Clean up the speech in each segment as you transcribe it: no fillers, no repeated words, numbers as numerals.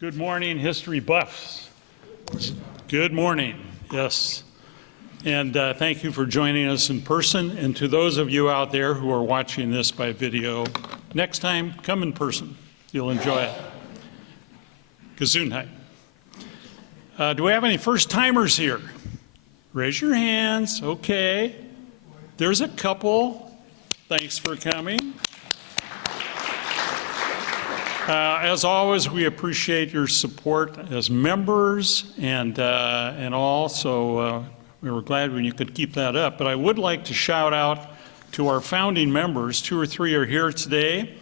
Good morning, history buffs. Good morning, yes. And thank you for joining us in person. And to those of you out there who are watching this by video, next time, come in person. You'll enjoy it. Gesundheit. Do we have any first-timers here? Raise your hands. Okay. There's a couple. Thanks for coming. As always, we appreciate your support as members and all, so we were glad when you could keep that up. But I would like to shout out to our founding members. 2 or 3 are here today,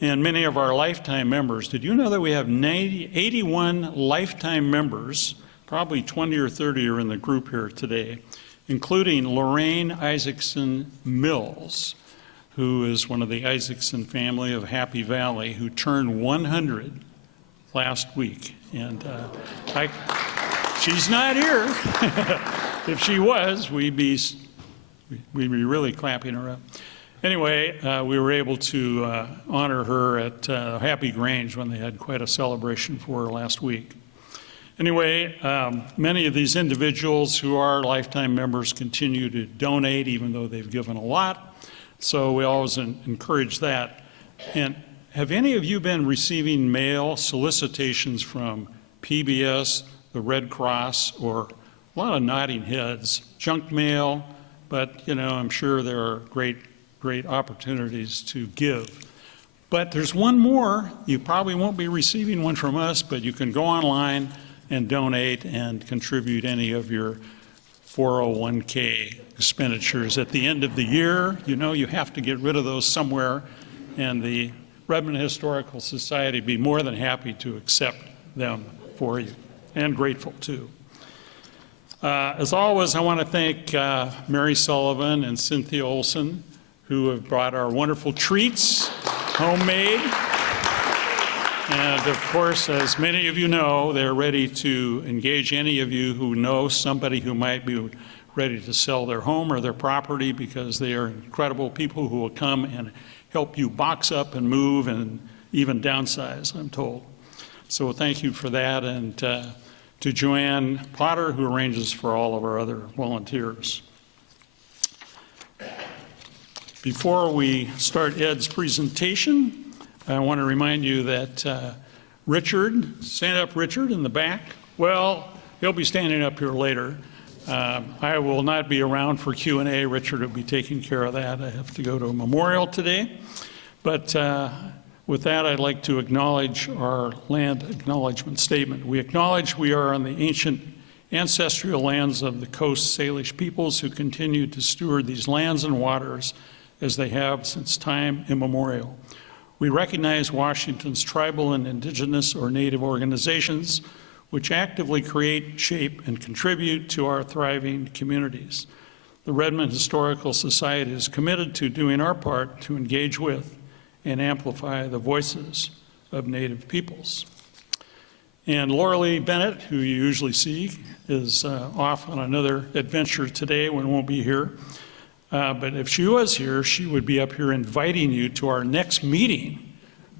and many of our lifetime members. Did you know that we have 81 lifetime members? Probably 20 or 30 are in the group here today, including Lorraine Isaacson Mills, who is one of the Isaacson family of Happy Valley, who turned 100 last week. And she's not here. If she was, we'd be really clapping her up. Anyway, we were able to honor her at Happy Grange when they had quite a celebration for her last week. Anyway, many of these individuals who are lifetime members continue to donate, even though they've given a lot. So we always encourage that. And have any of you been receiving mail solicitations from PBS, the Red Cross, or a lot of nodding heads, junk mail? But, you know, I'm sure there are great opportunities to give. But there's one more. You probably won't be receiving one from us, but you can go online and donate and contribute any of your 401k expenditures at the end of the year. You know, you have to get rid of those somewhere, and the Redmond Historical Society would be more than happy to accept them for you, and grateful too. As always, I want to thank Mary Sullivan and Cynthia Olson, who have brought our wonderful treats, homemade. And of course, as many of you know, they're ready to engage any of you who know somebody who might be ready to sell their home or their property, because they are incredible people who will come and help you box up and move and even downsize, I'm told. So thank you for that, and to Joanne Potter, who arranges for all of our other volunteers. Before we start Ed's presentation, I want to remind you that Richard, stand up Richard in the back. Well, he'll be standing up here later. I will not be around for Q&A. Richard will be taking care of that. I have to go to a memorial today. But with that, I'd like to acknowledge our land acknowledgement statement. We acknowledge we are on the ancient ancestral lands of the Coast Salish peoples who continue to steward these lands and waters as they have since time immemorial. We recognize Washington's tribal and indigenous or native organizations, which actively create, shape, and contribute to our thriving communities. The Redmond Historical Society is committed to doing our part to engage with and amplify the voices of Native peoples. And Laura Lee Bennett, who you usually see, is off on another adventure today and won't be here. But if she was here, she would be up here inviting you to our next meeting,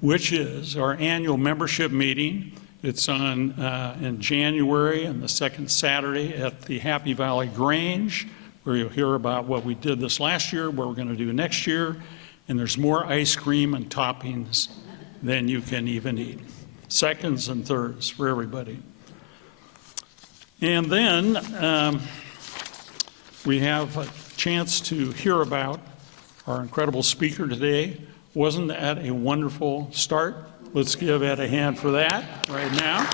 which is our annual membership meeting. It's on in January and the second Saturday at the Happy Valley Grange, where you'll hear about what we did this last year, what we're going to do next year, and there's more ice cream and toppings than you can even eat. Seconds and thirds for everybody. And then we have a chance to hear about our incredible speaker today. Wasn't that a wonderful start? Let's give Ed a hand for that right now.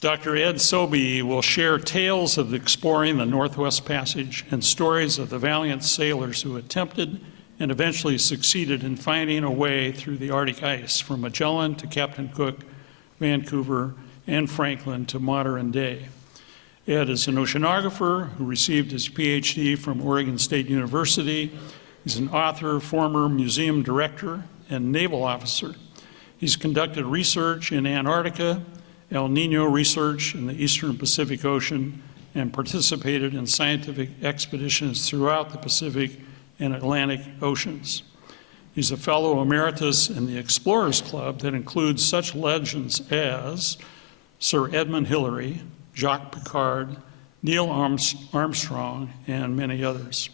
Dr. Ed Sobey will share tales of exploring the Northwest Passage and stories of the valiant sailors who attempted and eventually succeeded in finding a way through the Arctic ice from Magellan to Captain Cook, Vancouver, and Franklin to modern day. Ed is an oceanographer who received his PhD from Oregon State University. He's an author, former museum director, and naval officer. He's conducted research in Antarctica, El Nino research in the Eastern Pacific Ocean, and participated in scientific expeditions throughout the Pacific and Atlantic Oceans. He's a fellow emeritus in the Explorers Club that includes such legends as Sir Edmund Hillary, Jacques Piccard, Neil Armstrong, and many others.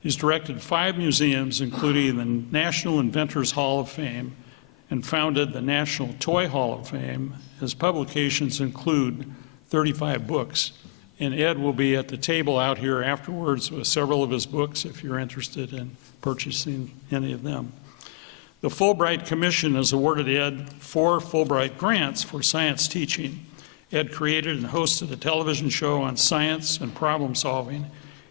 He's directed 5 museums, including the National Inventors Hall of Fame, and founded the National Toy Hall of Fame. His publications include 35 books, and Ed will be at the table out here afterwards with several of his books if you're interested in purchasing any of them. The Fulbright Commission has awarded Ed 4 Fulbright grants for science teaching. Ed created and hosted a television show on science and problem solving.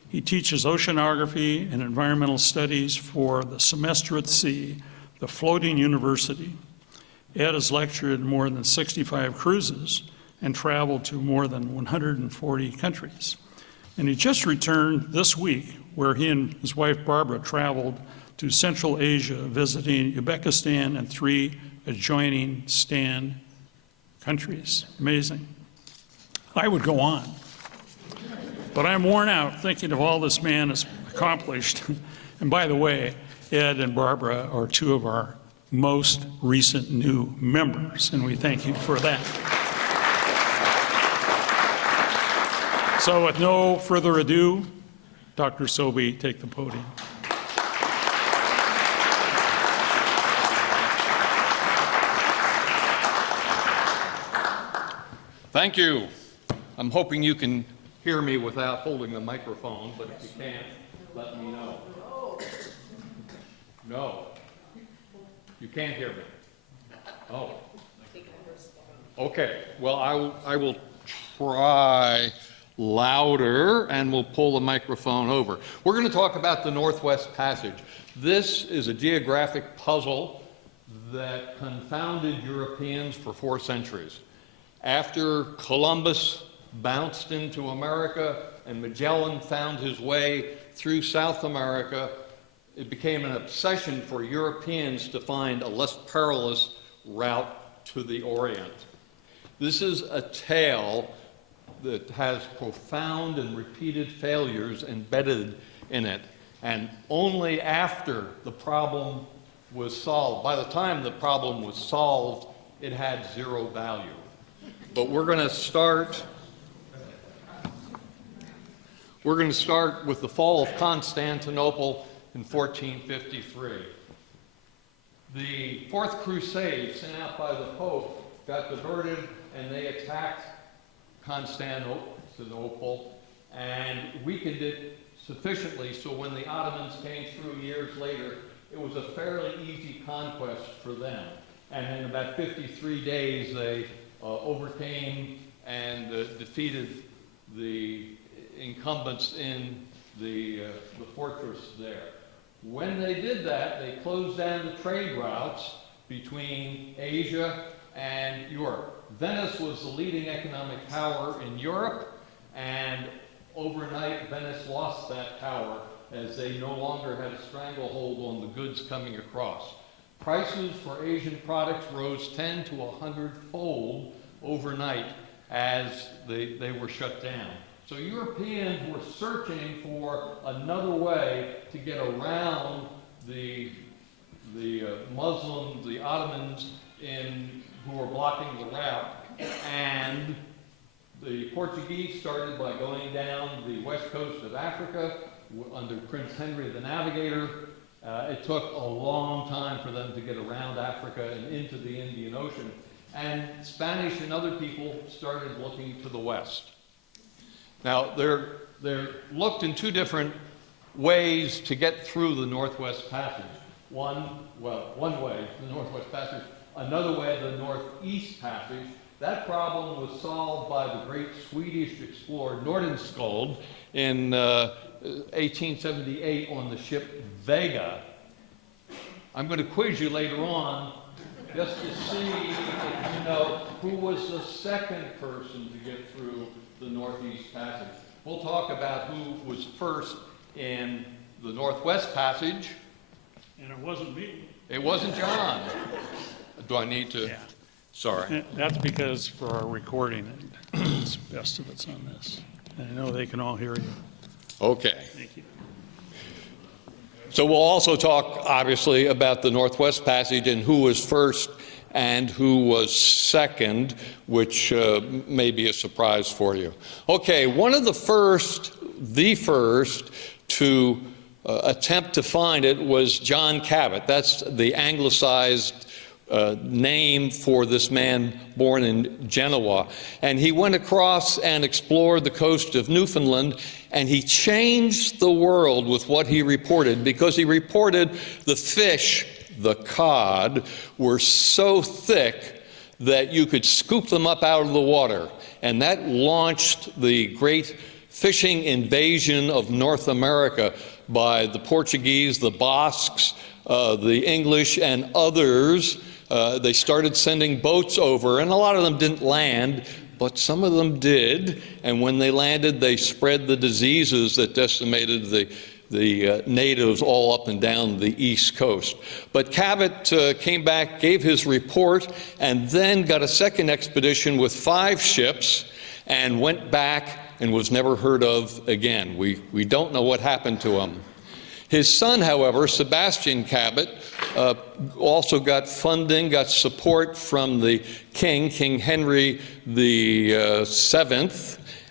He teaches oceanography and environmental studies for the Semester at Sea, the floating university. Ed has lectured in more than 65 cruises and traveled to more than 140 countries. And he just returned this week, where he and his wife Barbara traveled to Central Asia, visiting Uzbekistan and 3 adjoining STAN countries. Amazing. I would go on, but I'm worn out thinking of all this man has accomplished. And by the way, Ed and Barbara are 2 of our most recent new members, and we thank you for that. So with no further ado, Dr. Sobey, take the podium. Thank you. I'm hoping you can hear me without holding the microphone, but if you can't, let me know. No. You can't hear me. Oh. Okay. Well, I will try louder, and we'll pull the microphone over. We're going to talk about the Northwest Passage. This is a geographic puzzle that confounded Europeans for 4 centuries. After Columbus bounced into America and Magellan found his way through South America, it became an obsession for Europeans to find a less perilous route to the Orient. This is a tale that has profound and repeated failures embedded in it, and only after the problem was solved, by the time the problem was solved, it had 0 value. But we're going to start with the fall of Constantinople in 1453. The 4th Crusade, sent out by the Pope, got diverted, and they attacked Constantinople and weakened it sufficiently so when the Ottomans came through years later, it was a fairly easy conquest for them. And in about 53 days, they overcame and defeated the incumbents in the fortress there. When they did that, they closed down the trade routes between Asia and Europe. Venice was the leading economic power in Europe, and overnight Venice lost that power as they no longer had a stranglehold on the goods coming across. Prices for Asian products rose 10 to 100-fold overnight as they were shut down. So Europeans were searching for another way to get around the Muslims, the Ottomans, who were blocking the route, and the Portuguese started by going down the west coast of Africa under Prince Henry the Navigator. It took a long time for them to get around Africa and into the Indian Ocean, and Spanish and other people started looking to the west. Now, they're looked in 2 different ways to get through the Northwest Passage. One way, the Northwest Passage. Another way, the Northeast Passage. That problem was solved by the great Swedish explorer Nordenskjöld in 1878 on the ship Vega. I'm going to quiz you later on just to see if you know who was the second person to get through the Northeast Passage. We'll talk about who was first in the Northwest Passage. And it wasn't me. It wasn't John. Do I need to? Yeah. Sorry. That's because for our recording, it's best if it's on this. And I know they can all hear you. Okay. Thank you. So we'll also talk, obviously, about the Northwest Passage and who was first and who was second, which may be a surprise for you. Okay, one of the first to attempt to find it was John Cabot. That's the anglicized name for this man born in Genoa. And he went across and explored the coast of Newfoundland, and he changed the world with what he reported, because he reported the fish, the cod, were so thick that you could scoop them up out of the water. And that launched the great fishing invasion of North America by the Portuguese, the Basques, the English, and others. They started sending boats over, and a lot of them didn't land, but some of them did. And when they landed, they spread the diseases that decimated the natives all up and down the East Coast. But Cabot came back, gave his report, and then got a second expedition with 5 ships and went back and was never heard of again. We don't know what happened to him. His son, however, Sebastian Cabot, also got funding, got support from the king, King Henry VII,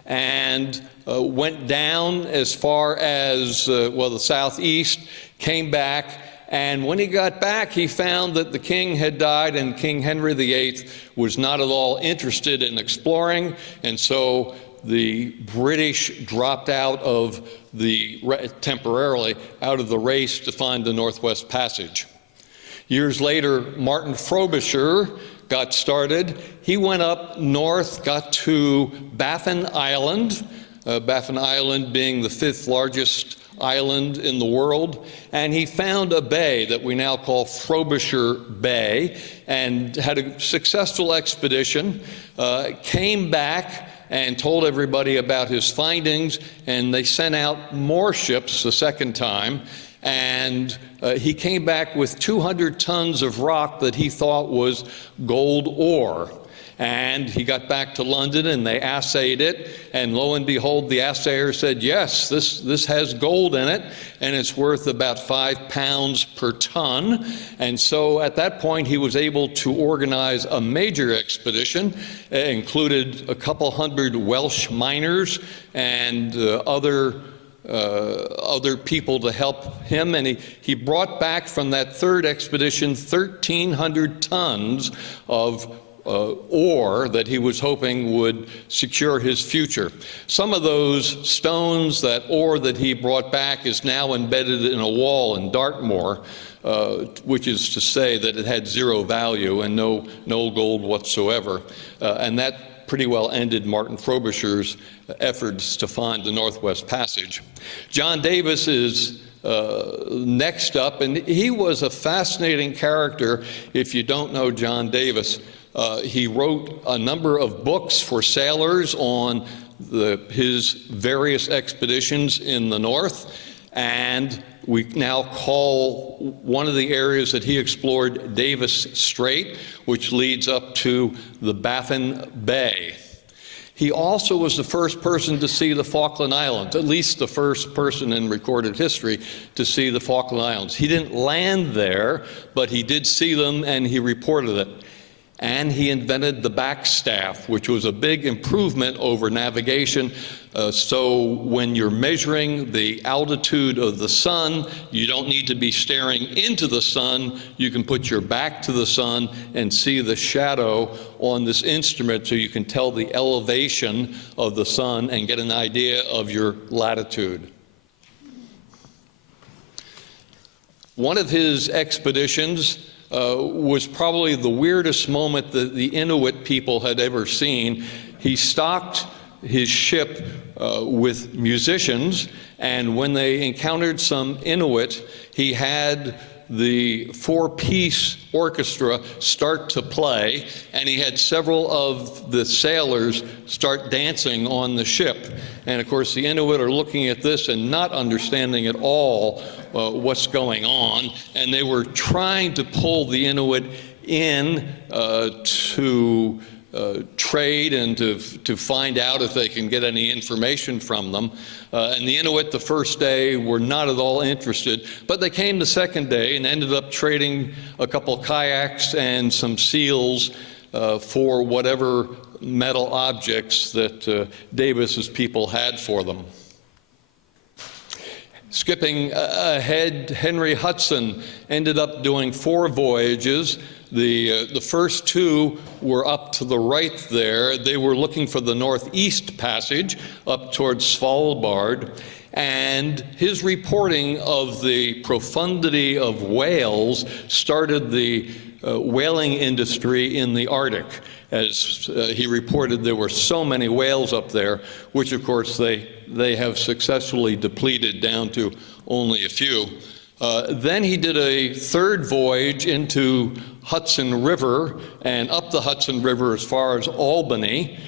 and went down as far as, the southeast, came back, and when he got back, he found that the king had died, and King Henry VIII was not at all interested in exploring, and so the British dropped out of temporarily out of the race to find the Northwest Passage. Years later, Martin Frobisher got started. He went up north, got to Baffin Island, Baffin Island being the 5th largest island in the world, and he found a bay that we now call Frobisher Bay, and had a successful expedition, came back and told everybody about his findings, and they sent out more ships the second time, and he came back with 200 tons of rock that he thought was gold ore. And he got back to London, and they assayed it, and lo and behold, the assayer said, yes, this has gold in it, and it's worth about 5 pounds per ton. And so at that point, he was able to organize a major expedition. It included a couple hundred Welsh miners and other people to help him, and he brought back from that third expedition 1,300 tons of ore that he was hoping would secure his future. Some of those stones, that ore that he brought back, is now embedded in a wall in Dartmoor, which is to say that it had zero value and no gold whatsoever. And that pretty well ended Martin Frobisher's efforts to find the Northwest Passage. John Davis is next up, and he was a fascinating character if you don't know John Davis. He wrote a number of books for sailors on his various expeditions in the North, and we now call one of the areas that he explored Davis Strait, which leads up to the Baffin Bay. He also was the first person to see the Falkland Islands, at least the first person in recorded history to see the Falkland Islands. He didn't land there, but he did see them, and he reported it. And he invented the backstaff, which was a big improvement over navigation. So when you're measuring the altitude of the sun, you don't need to be staring into the sun. You can put your back to the sun and see the shadow on this instrument, so you can tell the elevation of the sun and get an idea of your latitude. One of his expeditions was probably the weirdest moment that the Inuit people had ever seen. He stocked his ship with musicians, and when they encountered some Inuit, he had the 4-piece orchestra start to play, and he had several of the sailors start dancing on the ship. And of course, the Inuit are looking at this and not understanding at all what's going on, and they were trying to pull the Inuit in to trade and to find out if they can get any information from them. And the Inuit the first day were not at all interested, but they came the second day and ended up trading a couple kayaks and some seals for whatever metal objects that Davis's people had for them. Skipping ahead, Henry Hudson ended up doing 4 voyages. The first 2 were up to the right there. They were looking for the Northeast Passage up towards Svalbard. And his reporting of the profundity of whales started the whaling industry in the Arctic. As he reported, there were so many whales up there, which of course they have successfully depleted down to only a few. Then he did a 3rd voyage into Hudson River and up the Hudson River as far as Albany,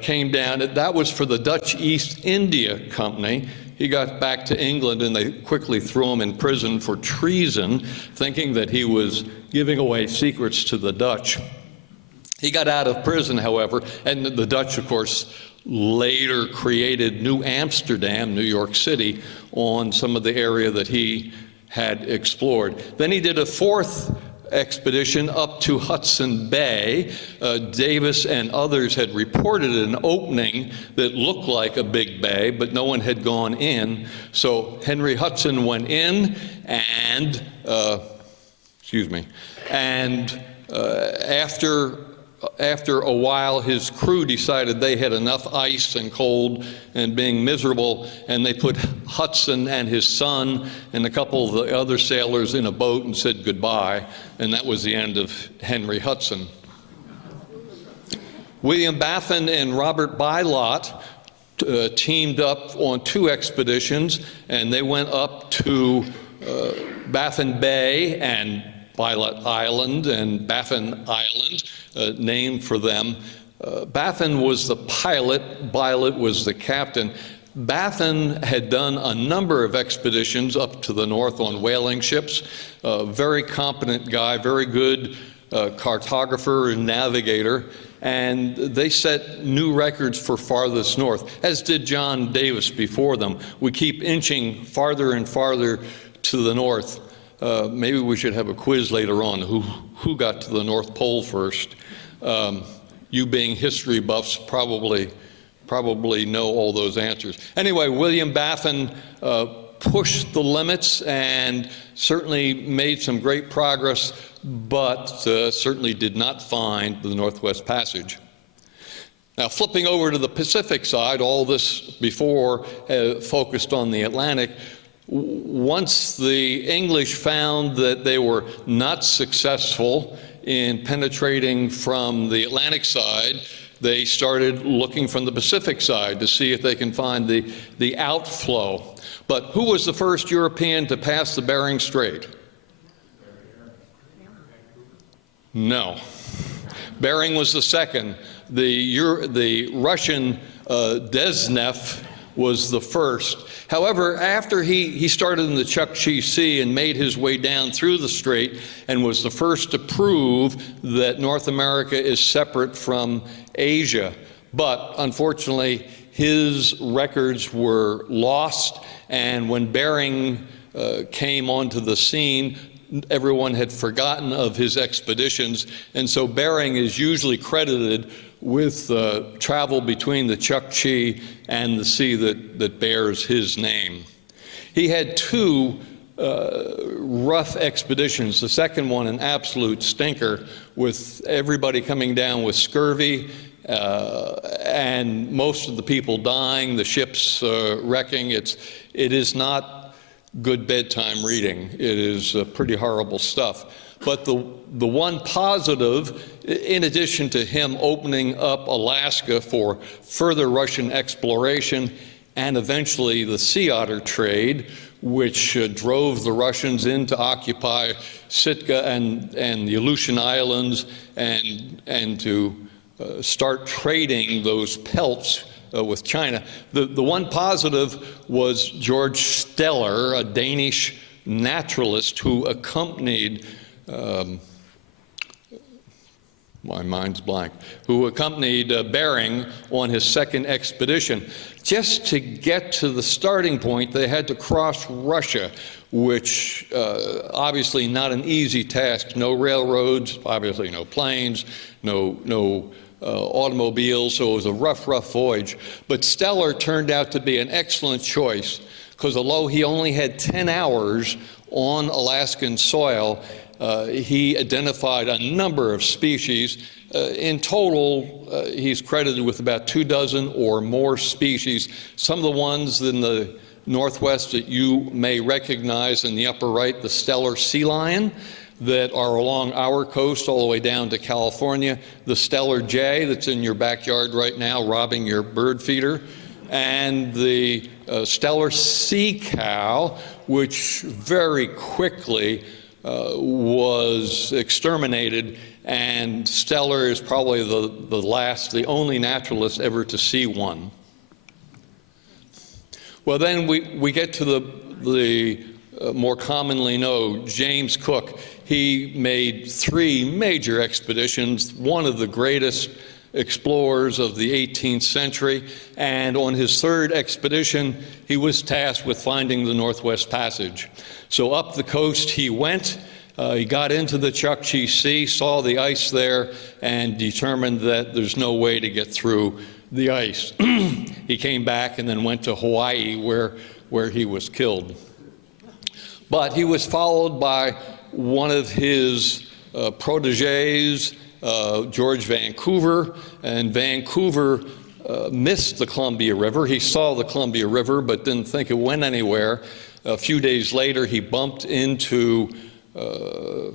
came down. That was for the Dutch East India Company. He got back to England and they quickly threw him in prison for treason, thinking that he was giving away secrets to the Dutch. He got out of prison, however, and the Dutch, of course, later created New Amsterdam, New York City, on some of the area that he had explored. Then he did a 4th expedition up to Hudson Bay. Davis and others had reported an opening that looked like a big bay, but no one had gone in. So Henry Hudson went in and, after a while, his crew decided they had enough ice and cold and being miserable, and they put Hudson and his son and a couple of the other sailors in a boat and said goodbye, and that was the end of Henry Hudson. William Baffin and Robert Bylot teamed up on 2 expeditions, and they went up to Baffin Bay and Bylot Island and Baffin Island, named for them. Baffin was the pilot, Bylot was the captain. Baffin had done a number of expeditions up to the north on whaling ships. Very competent guy, very good cartographer and navigator, and they set new records for farthest north, as did John Davis before them. We keep inching farther and farther to the north. Maybe we should have a quiz later on, who got to the North Pole first. You being history buffs probably know all those answers. Anyway, William Baffin pushed the limits and certainly made some great progress, but certainly did not find the Northwest Passage. Now, flipping over to the Pacific side, all this before focused on the Atlantic. Once the English found that they were not successful in penetrating from the Atlantic side, they started looking from the Pacific side to see if they can find the outflow. But who was the first European to pass the Bering Strait? No. Bering was the second. The Russian Desnev was the first. However, after he started in the Chukchi Sea and made his way down through the strait and was the first to prove that North America is separate from Asia. But unfortunately, his records were lost, and when Bering came onto the scene, everyone had forgotten of his expeditions, and so Bering is usually credited with travel between the Chukchi and the sea that bears his name. He had 2 rough expeditions. The second one, an absolute stinker, with everybody coming down with scurvy and most of the people dying, the ships wrecking. It is not good bedtime reading. It is pretty horrible stuff. But the one positive, in addition to him opening up Alaska for further Russian exploration and eventually the sea otter trade, which drove the Russians in to occupy Sitka and the Aleutian Islands and to start trading those pelts with China. The one positive was George Steller, a Danish naturalist who accompanied my mind's blank, who accompanied Bering on his second expedition. Just to get to the starting point, they had to cross Russia, which obviously not an easy task. No railroads, obviously no planes, no automobiles, so it was a rough voyage. But Steller turned out to be an excellent choice, because although he only had 10 hours on Alaskan soil, he identified a number of species. In total, he's credited with about 24 or more species. Some of the ones in the Northwest that you may recognize in the upper right, the Steller sea lion, that are along our coast all the way down to California, the Steller jay that's in your backyard right now robbing your bird feeder, and the Steller sea cow, which very quickly was exterminated, and Steller is probably the only naturalist ever to see one. Well, then we get to the more commonly known, James Cook. He made 3 major expeditions, one of the greatest explorers of the 18th century, and on his 3rd expedition, he was tasked with finding the Northwest Passage. So up the coast he went. He got into the Chukchi Sea, saw the ice there, and determined that there's no way to get through the ice. He came back and then went to Hawaii, where he was killed. But he was followed by one of his protégés, George Vancouver, and Vancouver missed the Columbia River. He saw the Columbia River but didn't think it went anywhere. A few days later, he bumped into in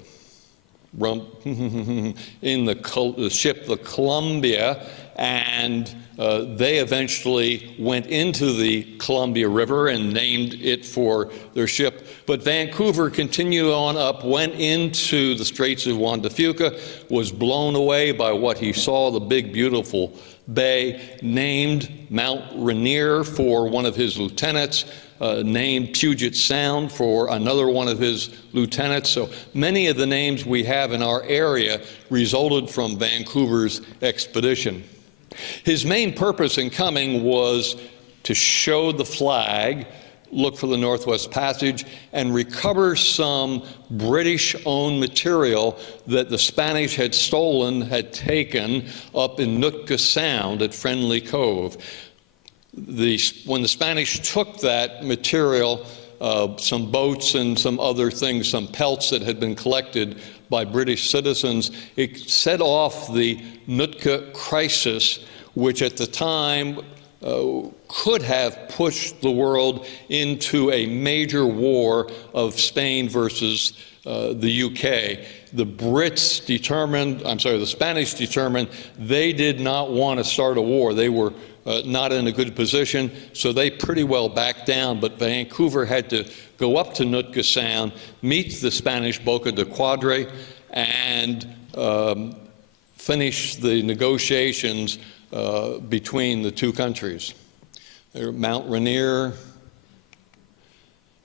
the ship the Columbia, and they eventually went into the Columbia River and named it for their ship. But Vancouver continued on up, went into the Straits of Juan de Fuca, was blown away by what he saw, the big, beautiful bay, named Mount Rainier for one of his lieutenants, named Puget Sound for another one of his lieutenants. So many of the names we have in our area resulted from Vancouver's expedition. His main purpose in coming was to show the flag, look for the Northwest Passage, and recover some British-owned material that the Spanish had taken up in Nootka Sound at Friendly Cove. When the Spanish took that material, some boats and some other things, some pelts that had been collected by British citizens, it set off the Nootka crisis, which at the time could have pushed the world into a major war of Spain versus the UK. The Spanish determined they did not want to start a war. They were not in a good position, so they pretty well backed down. But Vancouver had to go up to Nootka Sound, meet the Spanish Boca de Quadre, and finish the negotiations between the two countries. Mount Rainier,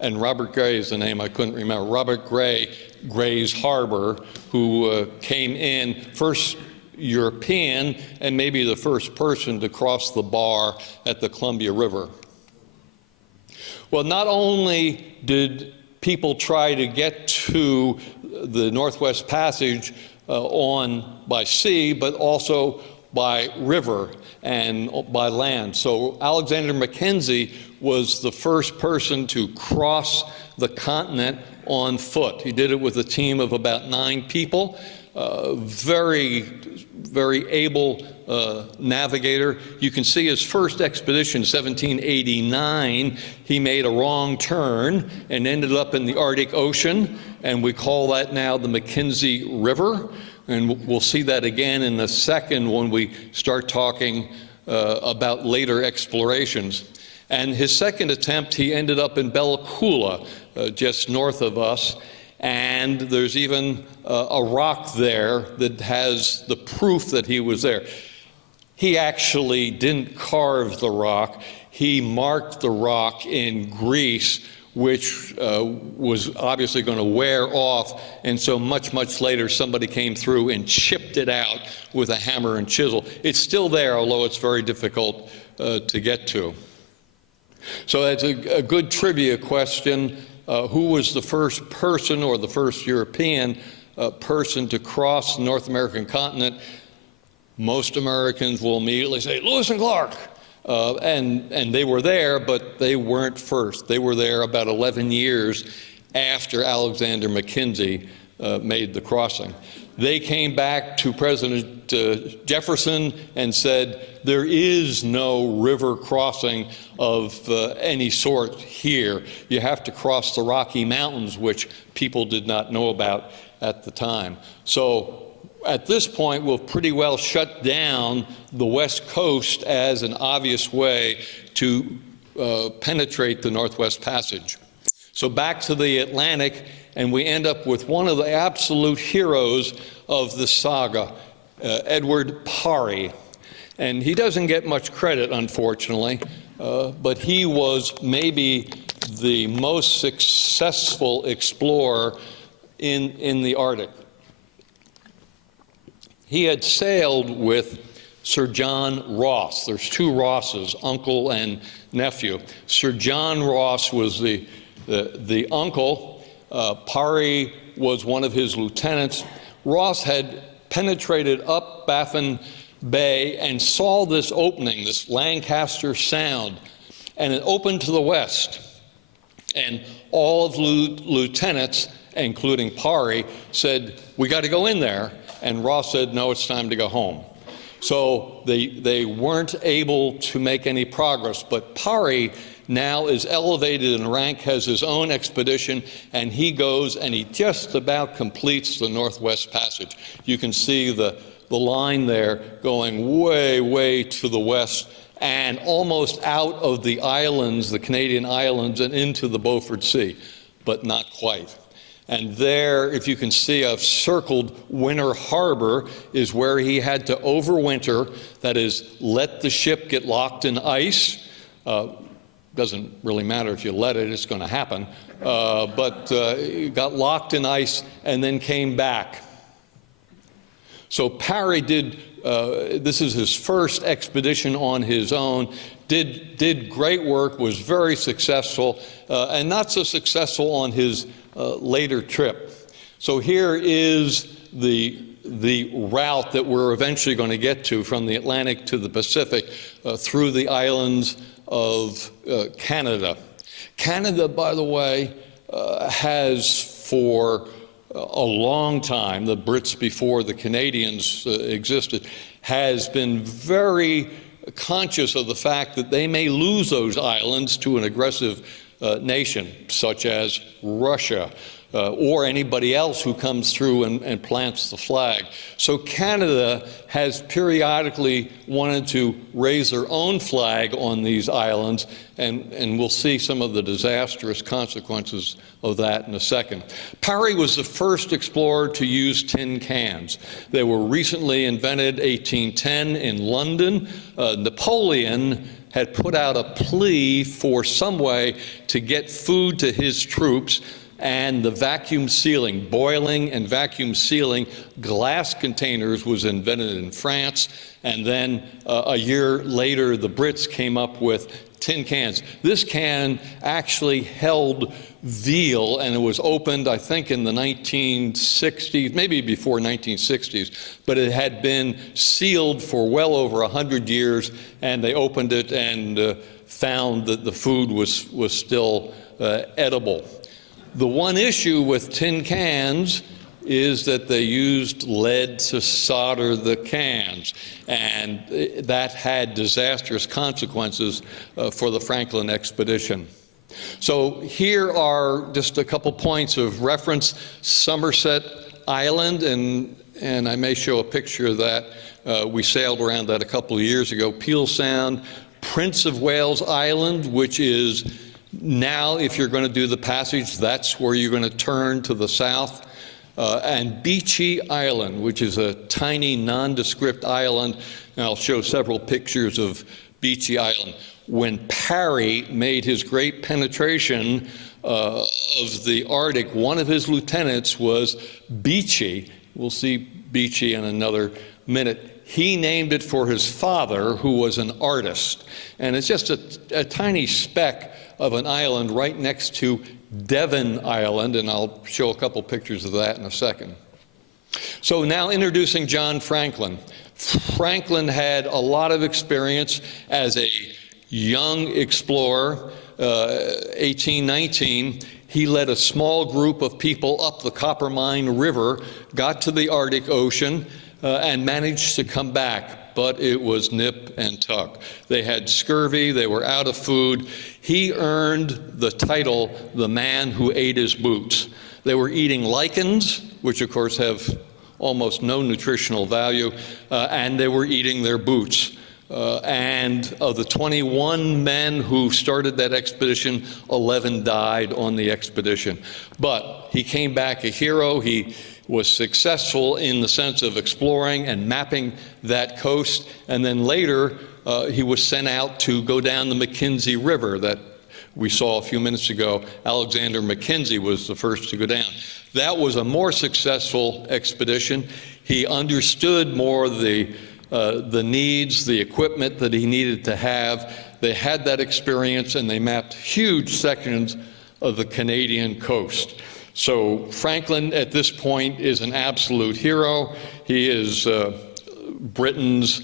and Robert Gray is the name I couldn't remember. Robert Gray's Harbor, who came in first European and maybe the first person to cross the bar at the Columbia River. Well, not only did people try to get to the Northwest Passage by sea, but also by river and by land. So Alexander Mackenzie was the first person to cross the continent on foot. He did it with a team of about 9 people. Very able navigator. You can see his first expedition, 1789, he made a wrong turn and ended up in the Arctic Ocean, and we call that now the Mackenzie River. And we'll see that again in a second when we start talking about later explorations. And his second attempt, he ended up in Bella Coola, just north of us. And there's even a rock there that has the proof that he was there. He actually didn't carve the rock. He marked the rock in grease which was obviously going to wear off, and so much later somebody came through and chipped it out with a hammer and chisel. It's still there, although it's very difficult to get to. So that's a good trivia question. Who was the first person, or the first European person, to cross the North American continent? Most Americans will immediately say Lewis and Clark. And they were there, but they weren't first. They were there about 11 years after Alexander Mackenzie made the crossing. They came back to President Jefferson and said, there is no river crossing of any sort here. You have to cross the Rocky Mountains, which people did not know about at the time. So at this point, we'll pretty well shut down the West Coast as an obvious way to penetrate the Northwest Passage. So back to the Atlantic, and we end up with one of the absolute heroes of the saga, Edward Parry. And he doesn't get much credit, unfortunately, but he was maybe the most successful explorer in the Arctic. He had sailed with Sir John Ross. There's two Rosses, uncle and nephew. Sir John Ross was the uncle. Parry was one of his lieutenants. Ross had penetrated up Baffin Bay and saw this opening, this Lancaster Sound, and it opened to the west. And all of the lieutenants, including Parry, said, we got to go in there. And Ross said, no, it's time to go home. So they weren't able to make any progress. But Parry now is elevated in rank, has his own expedition, and he goes and he just about completes the Northwest Passage. You can see the line there going way to the west and almost out of the islands, the Canadian islands, and into the Beaufort Sea, but not quite. And there, if you can see, I've circled Winter Harbor, is where he had to overwinter, that is, let the ship get locked in ice. Doesn't really matter if you let it, it's going to happen. But he got locked in ice and then came back. So Parry did, this is his first expedition on his own, did great work, was very successful, and not so successful on his later trip. So here is the route that we're eventually going to get to from the Atlantic to the Pacific through the islands of Canada. Canada, by the way, has for a long time, the Brits before the Canadians existed, has been very conscious of the fact that they may lose those islands to an aggressive nation, such as Russia, or anybody else who comes through and plants the flag. So Canada has periodically wanted to raise their own flag on these islands, and we'll see some of the disastrous consequences of that in a second. Parry was the first explorer to use tin cans. They were recently invented 1810 in London. Napoleon had put out a plea for some way to get food to his troops, and the vacuum sealing, boiling and vacuum sealing glass containers was invented in France, and then a year later the Brits came up with tin cans. This can actually held veal, and it was opened, I think, in the 1960s, maybe before 1960s, but it had been sealed for well over 100 years, and they opened it and found that the food was still edible. The one issue with tin cans is that they used lead to solder the cans, and that had disastrous consequences for the Franklin expedition. So here are just a couple points of reference. Somerset Island, and I may show a picture of that. We sailed around that a couple of years ago. Peel Sound, Prince of Wales Island, which is now, if you're going to do the passage, that's where you're going to turn to the south. And Beechey Island, which is a tiny nondescript island, and I'll show several pictures of Beechey Island. When Parry made his great penetration of the Arctic, one of his lieutenants was Beechey. We'll see Beechey in another minute. He named it for his father, who was an artist. And it's just a tiny speck of an island right next to Devon Island, and I'll show a couple pictures of that in a second. So now introducing John Franklin. Franklin had a lot of experience as a young explorer. 1819, he led a small group of people up the Coppermine River, got to the Arctic Ocean, and managed to come back. But it was nip and tuck. They had scurvy, they were out of food. He earned the title, the man who ate his boots. They were eating lichens, which of course have almost no nutritional value, and they were eating their boots. And of the 21 men who started that expedition, 11 died on the expedition. But he came back a hero. He was successful in the sense of exploring and mapping that coast. And then later, he was sent out to go down the Mackenzie River that we saw a few minutes ago. Alexander Mackenzie was the first to go down. That was a more successful expedition. He understood more the needs, the equipment that he needed to have. They had that experience, and they mapped huge sections of the Canadian coast. So Franklin, at this point, is an absolute hero. He is Britain's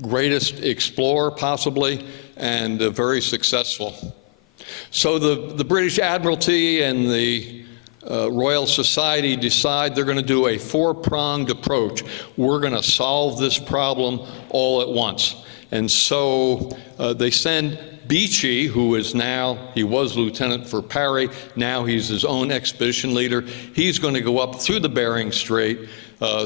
greatest explorer, possibly, and very successful. So the British Admiralty and the Royal Society decide they're going to do a four-pronged approach. We're going to solve this problem all at once. And so they send Beechey, who is now, he was lieutenant for Parry, now he's his own expedition leader. He's going to go up through the Bering Strait,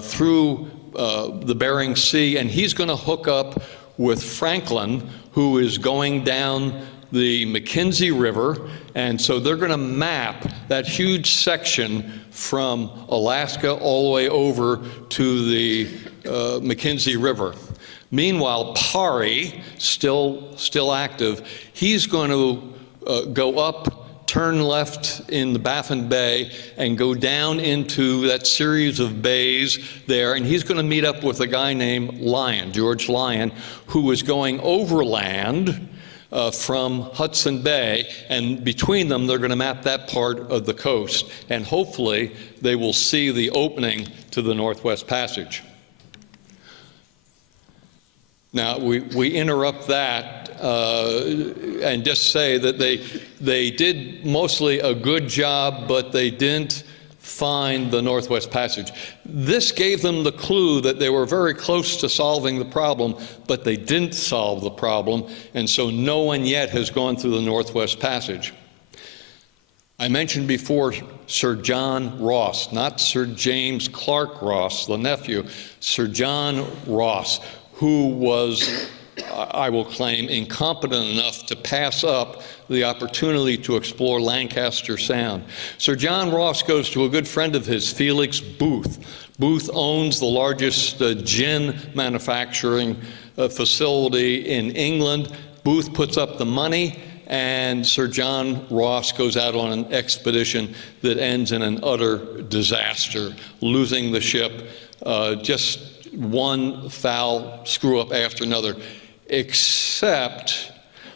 through the Bering Sea, and he's going to hook up with Franklin, who is going down the Mackenzie River. And so they're going to map that huge section from Alaska all the way over to the Mackenzie River. Meanwhile, Parry, still active, he's going to go up, turn left in the Baffin Bay, and go down into that series of bays there, and he's going to meet up with a guy named Lyon, George Lyon, who is going overland from Hudson Bay, and between them they're going to map that part of the coast, and hopefully they will see the opening to the Northwest Passage. Now, we interrupt that and just say that they did mostly a good job, but they didn't find the Northwest Passage. This gave them the clue that they were very close to solving the problem, but they didn't solve the problem, and so no one yet has gone through the Northwest Passage. I mentioned before Sir John Ross, not Sir James Clark Ross, the nephew, Sir John Ross, who was, I will claim, incompetent enough to pass up the opportunity to explore Lancaster Sound. Sir John Ross goes to a good friend of his, Felix Booth. Booth owns the largest gin manufacturing facility in England. Booth puts up the money, and Sir John Ross goes out on an expedition that ends in an utter disaster, losing the ship, just one foul screw-up after another, except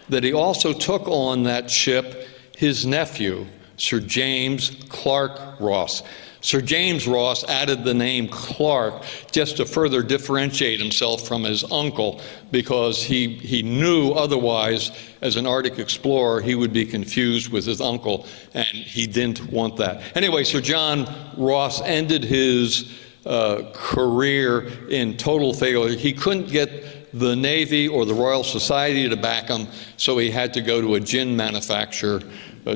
that he also took on that ship his nephew, Sir James Clark Ross. Sir James Ross added the name Clark just to further differentiate himself from his uncle, because he knew otherwise, as an Arctic explorer, he would be confused with his uncle, and he didn't want that. Anyway, Sir John Ross ended his career in total failure. He couldn't get the Navy or the Royal Society to back him, so he had to go to a gin manufacturer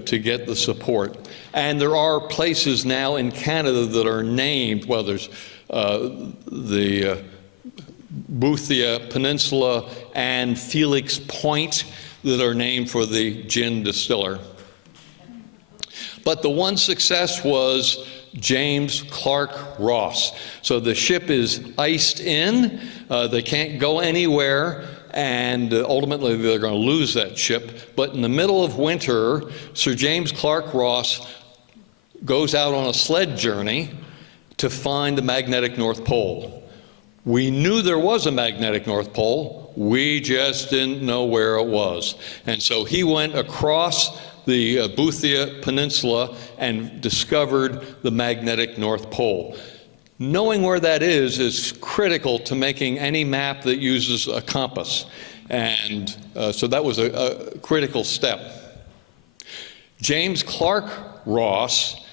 to get the support. And there are places now in Canada that are named, well, there's the Boothia Peninsula and Felix Point that are named for the gin distiller. But the one success was James Clark Ross. So the ship is iced in, they can't go anywhere, and ultimately they're going to lose that ship. But in the middle of winter, Sir James Clark Ross goes out on a sled journey to find the magnetic North Pole. We knew there was a magnetic North Pole, we just didn't know where it was. And so he went across the Boothia Peninsula and discovered the magnetic North Pole. Knowing where that is critical to making any map that uses a compass. And so that was a critical step. James Clark Ross,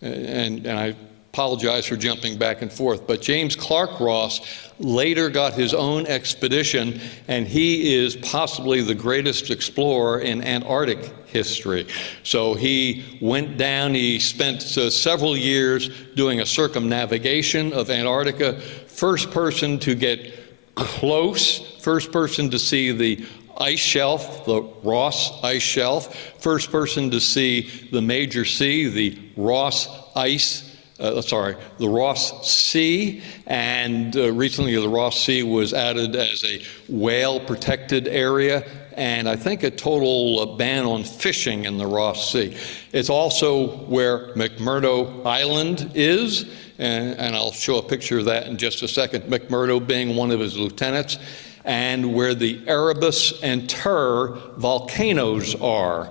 and I apologize for jumping back and forth, but James Clark Ross later got his own expedition, and he is possibly the greatest explorer in Antarctic history. So he went down, he spent several years doing a circumnavigation of Antarctica, first person to get close, first person to see the ice shelf, the Ross ice shelf, first person to see the major sea, the Ross the Ross Sea, and recently the Ross Sea was added as a whale protected area, and I think a total ban on fishing in the Ross Sea. It's also where McMurdo Island is, and I'll show a picture of that in just a second, McMurdo being one of his lieutenants, and where the Erebus and Tur volcanoes are.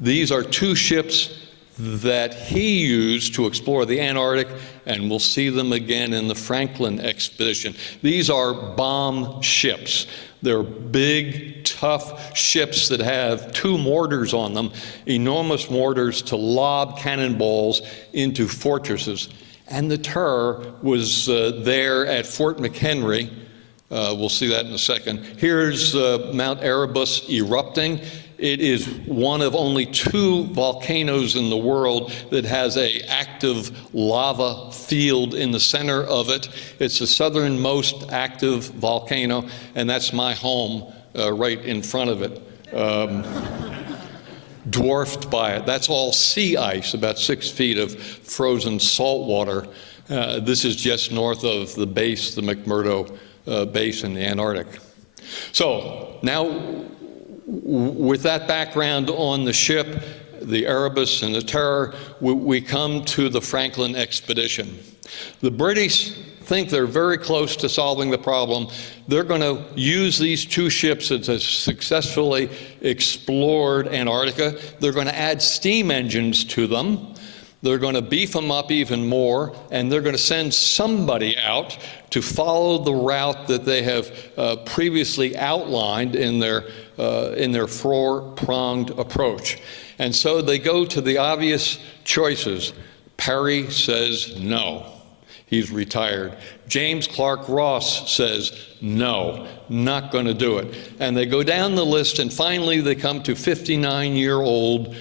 These are two ships that he used to explore the Antarctic, and we'll see them again in the Franklin expedition. These are bomb ships. They're big, tough ships that have two mortars on them, enormous mortars to lob cannonballs into fortresses. And the Tur was there at Fort McHenry. We'll see that in a second. Here's Mount Erebus erupting. It is one of only two volcanoes in the world that has an active lava field in the center of it. It's the southernmost active volcano, and that's my home right in front of it, dwarfed by it. That's all sea ice, about 6 feet of frozen salt water. This is just north of the base, the McMurdo base in the Antarctic. So now, with that background on the ship, the Erebus and the Terror, we come to the Franklin expedition. The British think they're very close to solving the problem. They're going to use these two ships that have successfully explored Antarctica. They're going to add steam engines to them. They're going to beef them up even more, and they're going to send somebody out to follow the route that they have previously outlined in their four-pronged approach. And so they go to the obvious choices. Parry says no. He's retired. James Clark Ross says no, not going to do it. And they go down the list, and finally they come to 59-year-old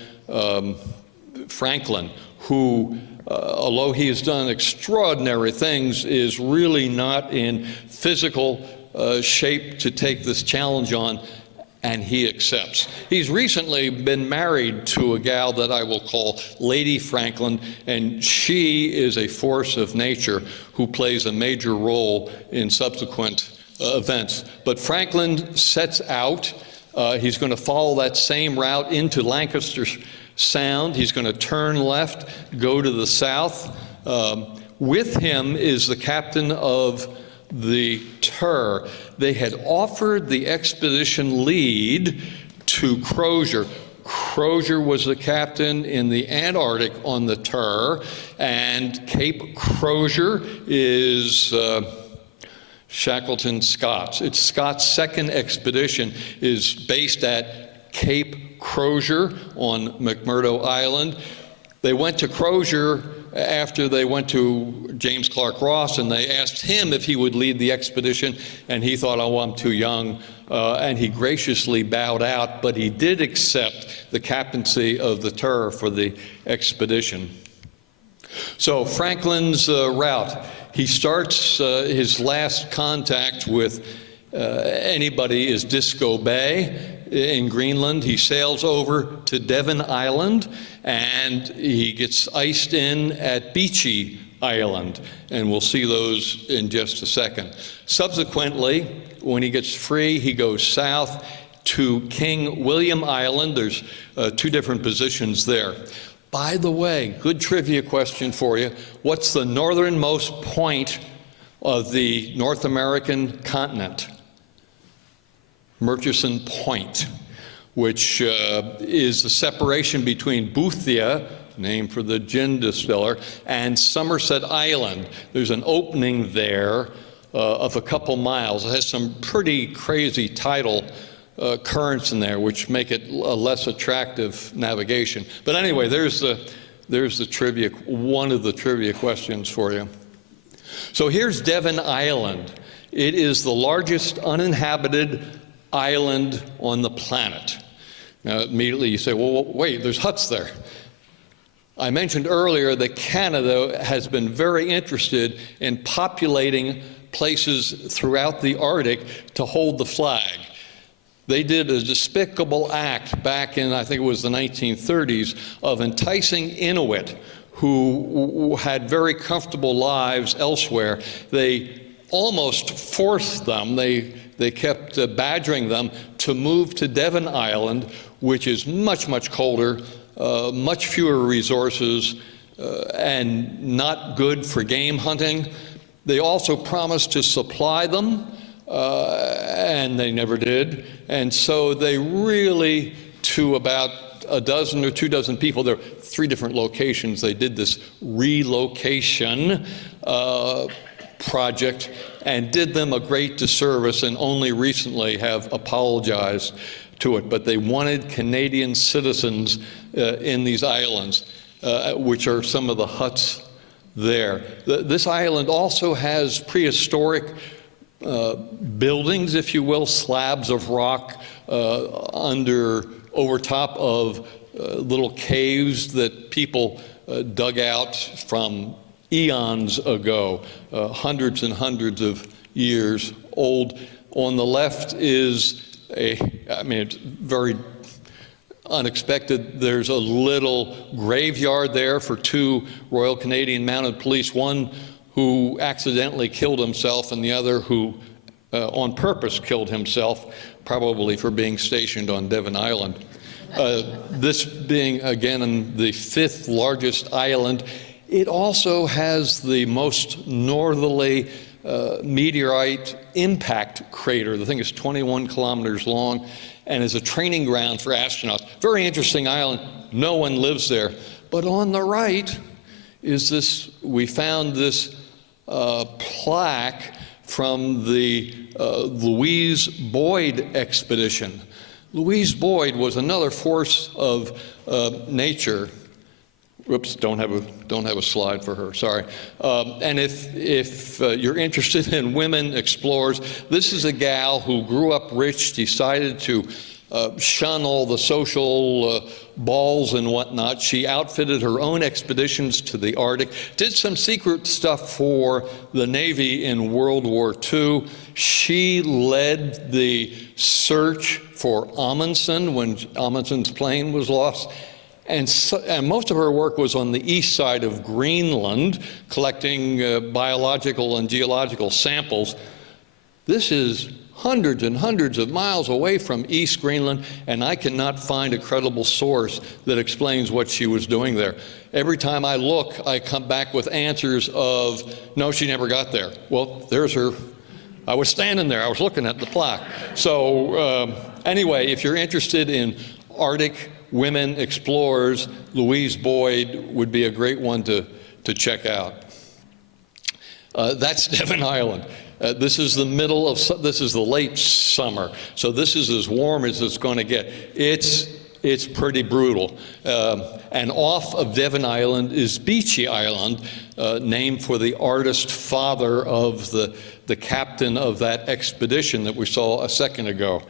Franklin, who, although he has done extraordinary things, is really not in physical shape to take this challenge on, and he accepts. He's recently been married to a gal that I will call Lady Franklin, and she is a force of nature who plays a major role in subsequent events. But Franklin sets out. He's going to follow that same route into Lancaster Sound. He's going to turn left, go to the south. With him is the captain of the Tur. They had offered the expedition lead to Crozier. Crozier was the captain in the Antarctic on the Tur, and Cape Crozier is Shackleton Scott's. It's Scott's second expedition is based at Cape Crozier on McMurdo Island. They went to Crozier after they went to James Clark Ross, and they asked him if he would lead the expedition, and he thought, oh, I'm too young, and he graciously bowed out, but he did accept the captaincy of the Tur for the expedition. So Franklin's route, he starts his last contact with anybody is Disco Bay in Greenland. He sails over to Devon Island, and he gets iced in at Beechey Island, and we'll see those in just a second. Subsequently, when he gets free, he goes south to King William Island. There's 2 different positions there. By the way, good trivia question for you. What's the northernmost point of the North American continent? Murchison Point, which is the separation between Boothia, named for the gin distiller, and Somerset Island. There's an opening there of a couple miles. It has some pretty crazy tidal currents in there, which make it a less attractive navigation. But anyway, there's the trivia, one of the trivia questions for you. So here's Devon Island. It is the largest uninhabited island on the planet. Now, immediately you say, well, wait, there's huts there. I mentioned earlier that Canada has been very interested in populating places throughout the Arctic to hold the flag. They did a despicable act back in, I think it was the 1930s, of enticing Inuit who had very comfortable lives elsewhere. They almost forced them, they kept badgering them to move to Devon Island, which is much, much colder, much fewer resources, and not good for game hunting. They also promised to supply them, and they never did. And so they really, to about a dozen or 2 dozen people, there are 3 different locations, they did this relocation project and did them a great disservice, and only recently have apologized to it. But they wanted Canadian citizens in these islands, which are some of the huts there. This island also has prehistoric buildings, if you will, slabs of rock over top of little caves that people dug out from eons ago, hundreds and hundreds of years old. On the left is it's very unexpected. There's a little graveyard there for 2 Royal Canadian Mounted Police, one who accidentally killed himself and the other who on purpose killed himself, probably for being stationed on Devon Island. This being, again, the 5th largest island. It also has the most northerly meteorite impact crater. The thing is 21 kilometers long and is a training ground for astronauts. Very interesting island. No one lives there. But on the right is this, we found this plaque from the Louise Boyd expedition. Louise Boyd was another force of nature. Whoops, don't have a slide for her, sorry. And if you're interested in women explorers, this is a gal who grew up rich, decided to shun all the social balls and whatnot. She outfitted her own expeditions to the Arctic, did some secret stuff for the Navy in World War II. She led the search for Amundsen when Amundsen's plane was lost. And most of her work was on the east side of Greenland, collecting biological and geological samples. This is hundreds and hundreds of miles away from East Greenland, and I cannot find a credible source that explains what she was doing there. Every time I look, I come back with answers of, no, she never got there. Well, there's her. I was standing there. I was looking at the plaque. So anyway, if you're interested in Arctic women explorers, Louise Boyd would be a great one to check out. That's Devon Island. This is the middle of, this is the late summer, so this is as warm as it's going to get. It's pretty brutal. And off of Devon Island is Beechey Island, named for the artist father of the captain of that expedition that we saw a second ago.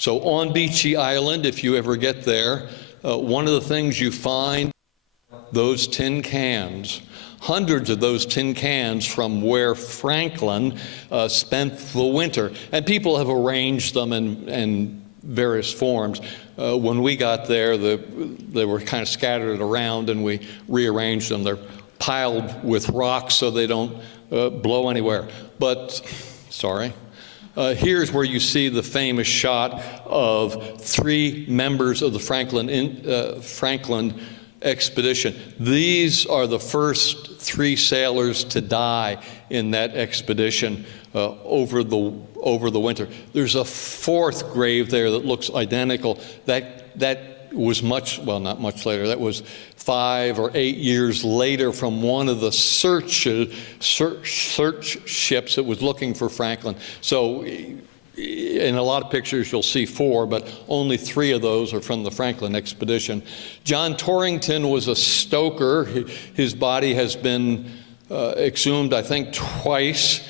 So on Beechey Island, if you ever get there, one of the things you find, those tin cans, hundreds of those tin cans from where Franklin spent the winter. And people have arranged them in various forms. When we got there, they were kind of scattered around, and we rearranged them. They're piled with rocks so they don't blow anywhere. But, sorry. Here's where you see the famous shot of 3 members of the Franklin expedition. These are the first 3 sailors to die in that expedition over the winter. There's a 4th grave there that looks identical. That was not much later. That was 5 or 8 years later from one of the search ships that was looking for Franklin. So in a lot of pictures you'll see 4, but only 3 of those are from the Franklin expedition. John Torrington was a stoker. His body has been exhumed, I think, twice,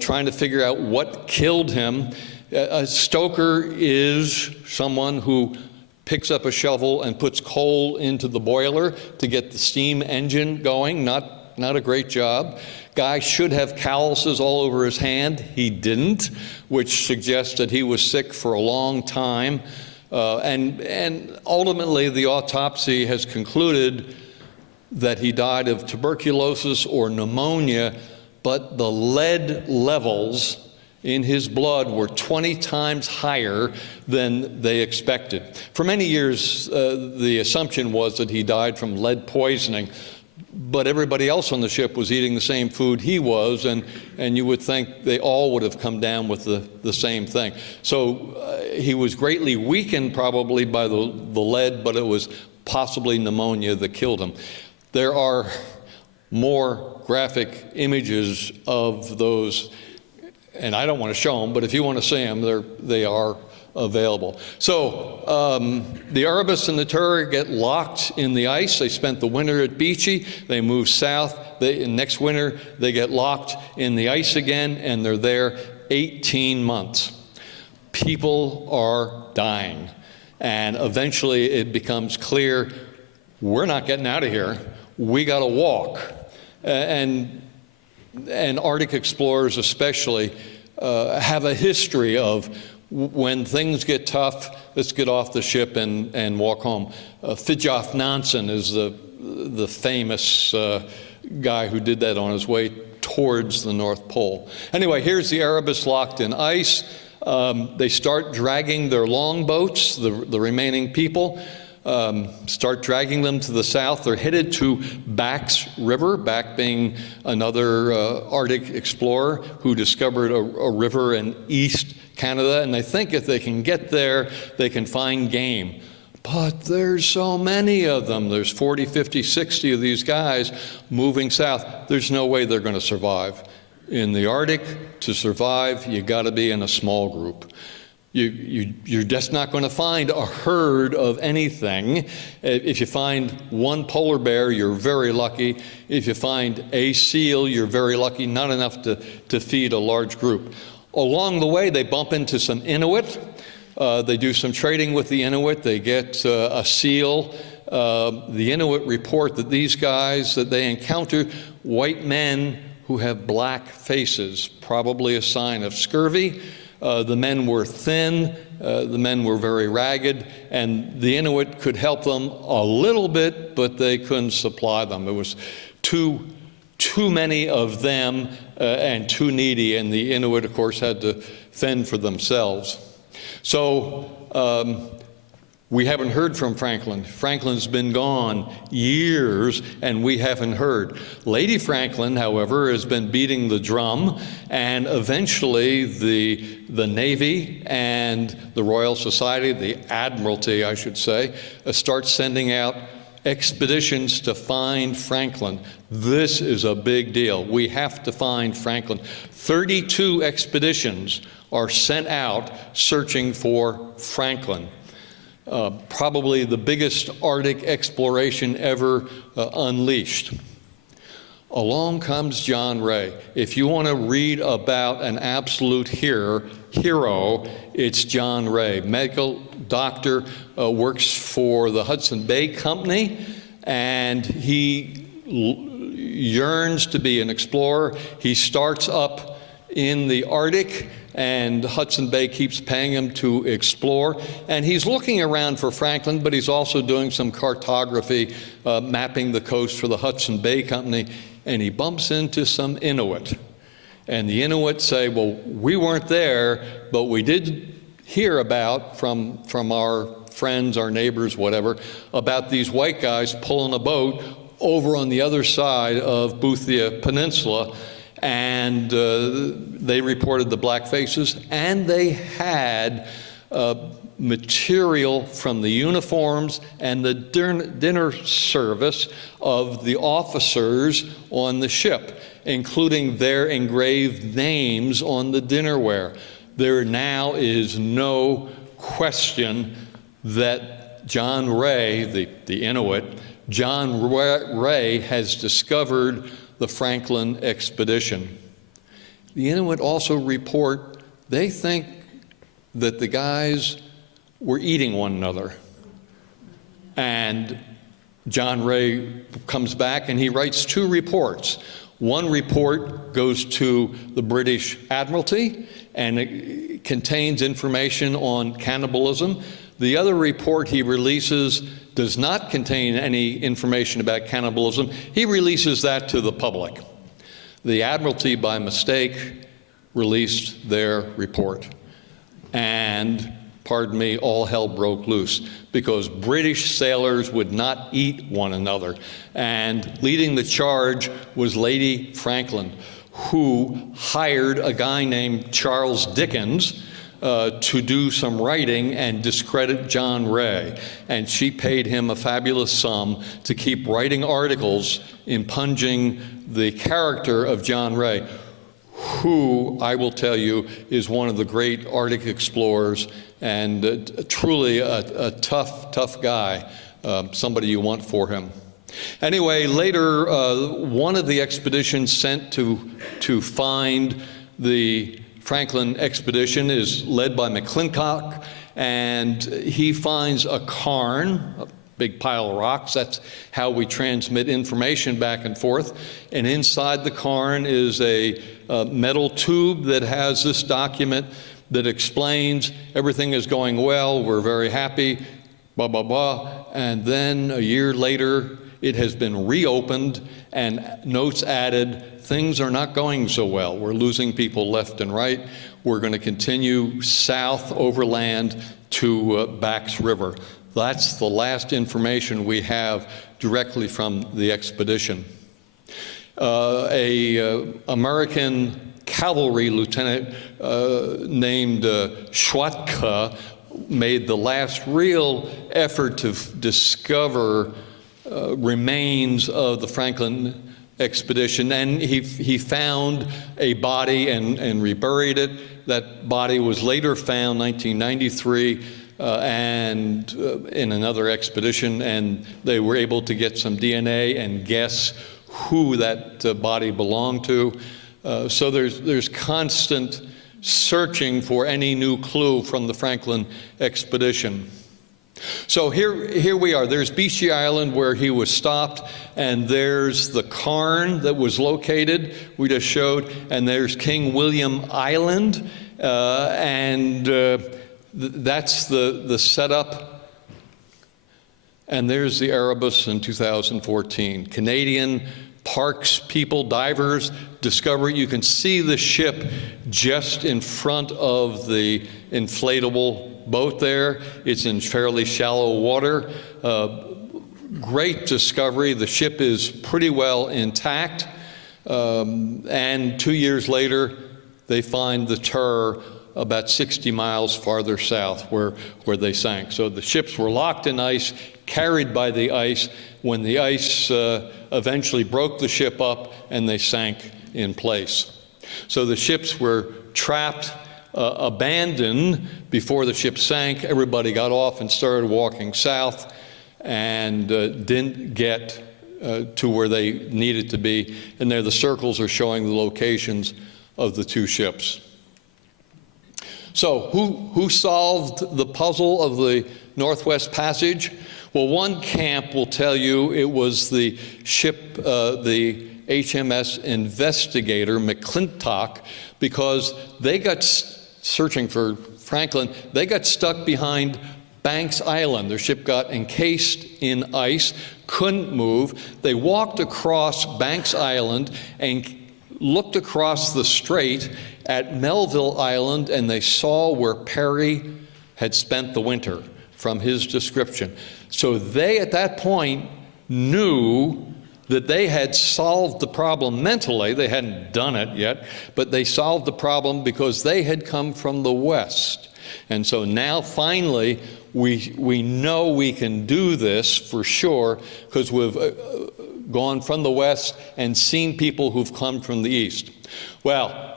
trying to figure out what killed him. A stoker is someone who picks up a shovel and puts coal into the boiler to get the steam engine going. Not a great job. Guy should have calluses all over his hand. He didn't, which suggests that he was sick for a long time. And ultimately, the autopsy has concluded that he died of tuberculosis or pneumonia, but the lead levels in his blood were 20 times higher than they expected. For many years, the assumption was that he died from lead poisoning, but everybody else on the ship was eating the same food he was, and you would think they all would have come down with the same thing. So he was greatly weakened probably by the lead, but it was possibly pneumonia that killed him. There are more graphic images of those, and I don't want to show them, but if you want to see them, they are available. So the Erebus and the Terror get locked in the ice. They spent the winter at Beachy. They move south. Next winter, they get locked in the ice again, and they're there 18 months. People are dying. And eventually it becomes clear, we're not getting out of here. We got to walk. And Arctic explorers especially have a history of when things get tough, let's get off the ship and walk home. Fridtjof Nansen is the famous guy who did that on his way towards the North Pole. Anyway, here's the Erebus locked in ice. They start dragging their longboats, the remaining people, start dragging them to the south. They're headed to Back's River, Back being another Arctic explorer who discovered a river in East Canada, and they think if they can get there, they can find game. But there's so many of them. There's 40, 50, 60 of these guys moving south. There's no way they're going to survive. In the Arctic, to survive, you got to be in a small group. You're just not going to find a herd of anything. If you find one polar bear, you're very lucky. If you find a seal, you're very lucky. Not enough to feed a large group. Along the way, they bump into some Inuit. They do some trading with the Inuit. They get a seal. The Inuit report that these guys that they encounter, white men who have black faces, probably a sign of scurvy. The men were thin, the men were very ragged, and the Inuit could help them a little bit, but they couldn't supply them. It was too many of them and too needy, and the Inuit, of course, had to fend for themselves. So we haven't heard from Franklin. Franklin's been gone years, and we haven't heard. Lady Franklin, however, has been beating the drum, and eventually the Navy and the Royal Society, the Admiralty, I should say, start sending out expeditions to find Franklin. This is a big deal. We have to find Franklin. 32 expeditions are sent out searching for Franklin. Probably the biggest Arctic exploration ever unleashed. Along comes John Ray. If you want to read about an absolute hero, it's John Ray. Medical doctor, works for the Hudson Bay Company, and he yearns to be an explorer. He starts up in the Arctic, and Hudson Bay keeps paying him to explore. And he's looking around for Franklin, but he's also doing some cartography, mapping the coast for the Hudson Bay Company, and he bumps into some Inuit. And the Inuit say, well, we weren't there, but we did hear about from our friends, our neighbors, whatever, about these white guys pulling a boat over on the other side of Boothia Peninsula, and they reported the black faces, and they had material from the uniforms and the dinner service of the officers on the ship, including their engraved names on the dinnerware. There now is no question that John Ray, the Inuit, John Ray has discovered the Franklin expedition. The Inuit also report they think that the guys were eating one another. And John Ray comes back and he writes 2 reports. One report goes to the British Admiralty and it contains information on cannibalism. The other report he releases does not contain any information about cannibalism. He releases that to the public. The Admiralty, by mistake, released their report. And, pardon me, all hell broke loose because British sailors would not eat one another. And leading the charge was Lady Franklin, who hired a guy named Charles Dickens to do some writing and discredit John Ray. And she paid him a fabulous sum to keep writing articles impugning the character of John Ray, who, I will tell you, is one of the great Arctic explorers and truly a tough guy, somebody you want for him. Anyway, later, one of the expeditions sent to find the Franklin expedition is led by McClintock, and he finds a cairn, a big pile of rocks. That's how we transmit information back and forth. And inside the cairn is a metal tube that has this document that explains everything is going well, we're very happy, blah, blah, blah. And then a year later, it has been reopened and notes added, things are not going so well. We're losing people left and right. We're going to continue south overland to Bax River. That's the last information we have directly from the expedition. American cavalry lieutenant named Schwatka made the last real effort to discover remains of the Franklin expedition, and he found a body and reburied it. That body was later found 1993 and in another expedition, and they were able to get some DNA and guess who that body belonged to. So there's constant searching for any new clue from the Franklin expedition. So here we are. There's Beechey Island where he was stopped, and there's the cairn that was located, we just showed, and there's King William Island, that's the setup. And there's the Erebus in 2014. Canadian parks people, divers, discover you can see the ship just in front of the inflatable boat there. It's in fairly shallow water. Great discovery. The ship is pretty well intact. And 2 years later, they find the Terror about 60 miles farther south where they sank. So the ships were locked in ice, carried by the ice. When the ice eventually broke the ship up and they sank in place. So the ships were trapped, abandoned before the ship sank. Everybody got off and started walking south and didn't get to where they needed to be. And there the circles are showing the locations of the 2 ships. So who solved the puzzle of the Northwest Passage? Well, one camp will tell you it was the ship, the HMS Investigator, McClintock, because they got searching for Franklin. They got stuck behind Banks Island. Their ship got encased in ice, couldn't move. They walked across Banks Island and looked across the strait at Melville Island, and they saw where Perry had spent the winter from his description. So they, at that point, knew that they had solved the problem mentally. They hadn't done it yet, but they solved the problem because they had come from the west. And so now finally we know we can do this for sure because we've gone from the west and seen people who've come from the east. Well,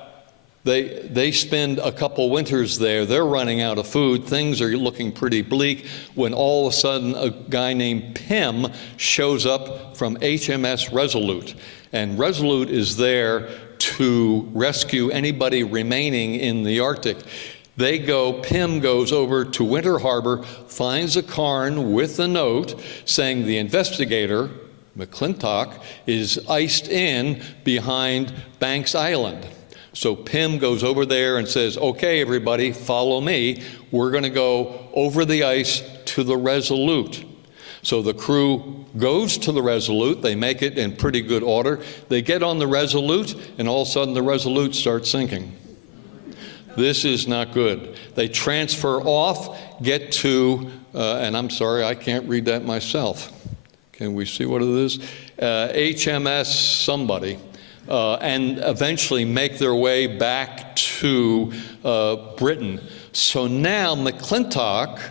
they spend a couple winters there. They're running out of food. Things are looking pretty bleak when all of a sudden a guy named Pym shows up from HMS Resolute. And Resolute is there to rescue anybody remaining in the Arctic. Pym goes over to Winter Harbor, finds a cairn with a note saying the investigator, McClintock, is iced in behind Banks Island. So Pym goes over there and says, okay, everybody, follow me. We're going to go over the ice to the Resolute. So the crew goes to the Resolute. They make it in pretty good order. They get on the Resolute, and all of a sudden the Resolute starts sinking. This is not good. They transfer off, get to, and I'm sorry, I can't read that myself. Can we see what it is? HMS somebody. And eventually make their way back to Britain. So now McClintock,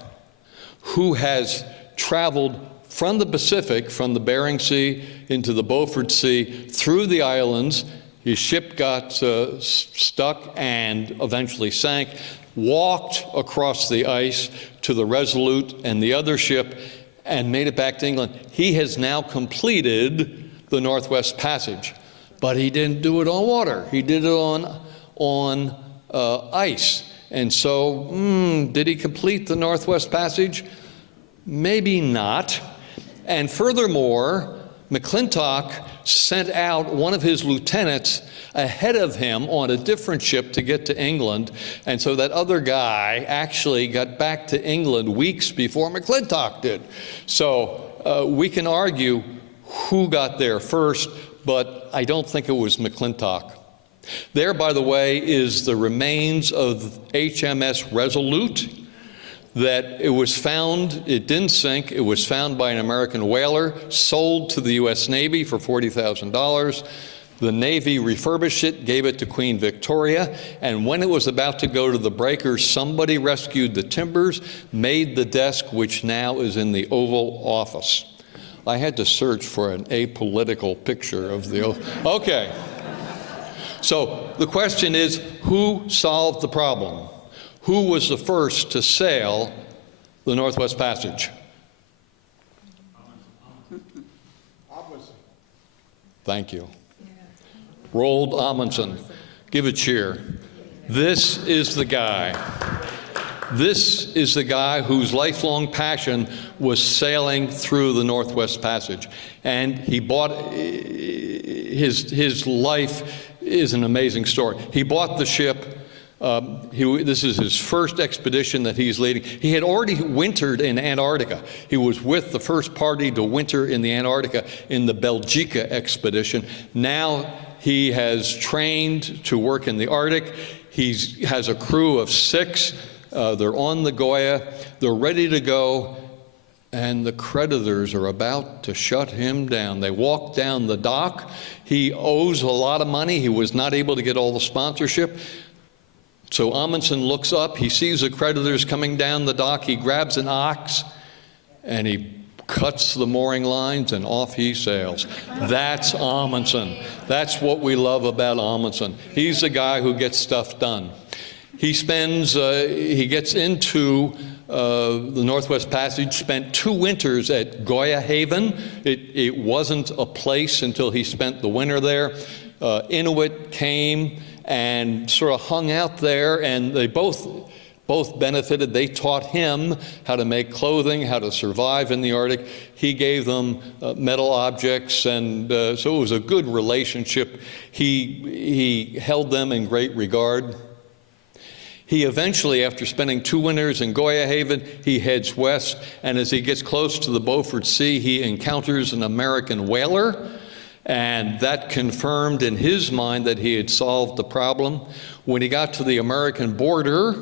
who has traveled from the Pacific, from the Bering Sea into the Beaufort Sea, through the islands, his ship got stuck and eventually sank, walked across the ice to the Resolute and the other ship, and made it back to England. He has now completed the Northwest Passage. But he didn't do it on water. He did it on ice. And so, did he complete the Northwest Passage? Maybe not. And furthermore, McClintock sent out one of his lieutenants ahead of him on a different ship to get to England. And so that other guy actually got back to England weeks before McClintock did. So we can argue who got there first, but I don't think it was McClintock. There, by the way, is the remains of HMS Resolute. That it was found, it didn't sink, it was found by an American whaler, sold to the U.S. Navy for $40,000. The Navy refurbished it, gave it to Queen Victoria, and when it was about to go to the breakers, somebody rescued the timbers, made the desk, which now is in the Oval Office. I had to search for an apolitical picture of the Oval. Okay. So the question is, who solved the problem? Who was the first to sail the Northwest Passage? Thank you. Roald Amundsen. Give a cheer. This is the guy. This is the guy whose lifelong passion was sailing through the Northwest Passage. And he bought, his life is an amazing story. He bought the ship. This is his first expedition that he's leading. He had already wintered in Antarctica. He was with the first party to winter in the Antarctica in the Belgica expedition. Now he has trained to work in the Arctic. He has a crew of 6. They're on the Goya. They're ready to go. And the creditors are about to shut him down. They walk down the dock. He owes a lot of money. He was not able to get all the sponsorship. So Amundsen looks up, he sees the creditors coming down the dock, he grabs an ox, and he cuts the mooring lines, and off he sails. That's Amundsen. That's what we love about Amundsen. He's the guy who gets stuff done. He gets into the Northwest Passage, spent 2 winters at Goya Haven. It wasn't a place until he spent the winter there. Inuit came and sort of hung out there, and they both benefited. They taught him how to make clothing, how to survive in the Arctic. He gave them metal objects, and so it was a good relationship. He held them in great regard. He eventually, after spending 2 winters in Goya Haven, he heads west, and as he gets close to the Beaufort Sea, he encounters an American whaler, and that confirmed in his mind that he had solved the problem. When he got to the American border,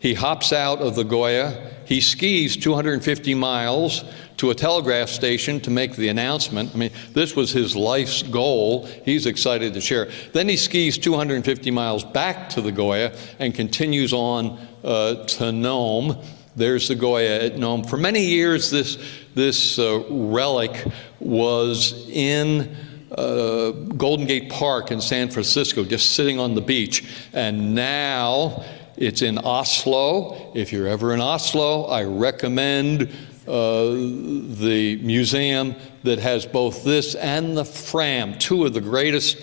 he hops out of the Goya, he skis 250 miles to a telegraph station to make the announcement. I mean, this was his life's goal. He's excited to share. Then he skis 250 miles back to the Goya and continues on to Nome. There's the Goya at Nome. For many years, this relic was in Golden Gate Park in San Francisco, just sitting on the beach. And now it's in Oslo. If you're ever in Oslo, I recommend the museum that has both this and the Fram, 2 of the greatest,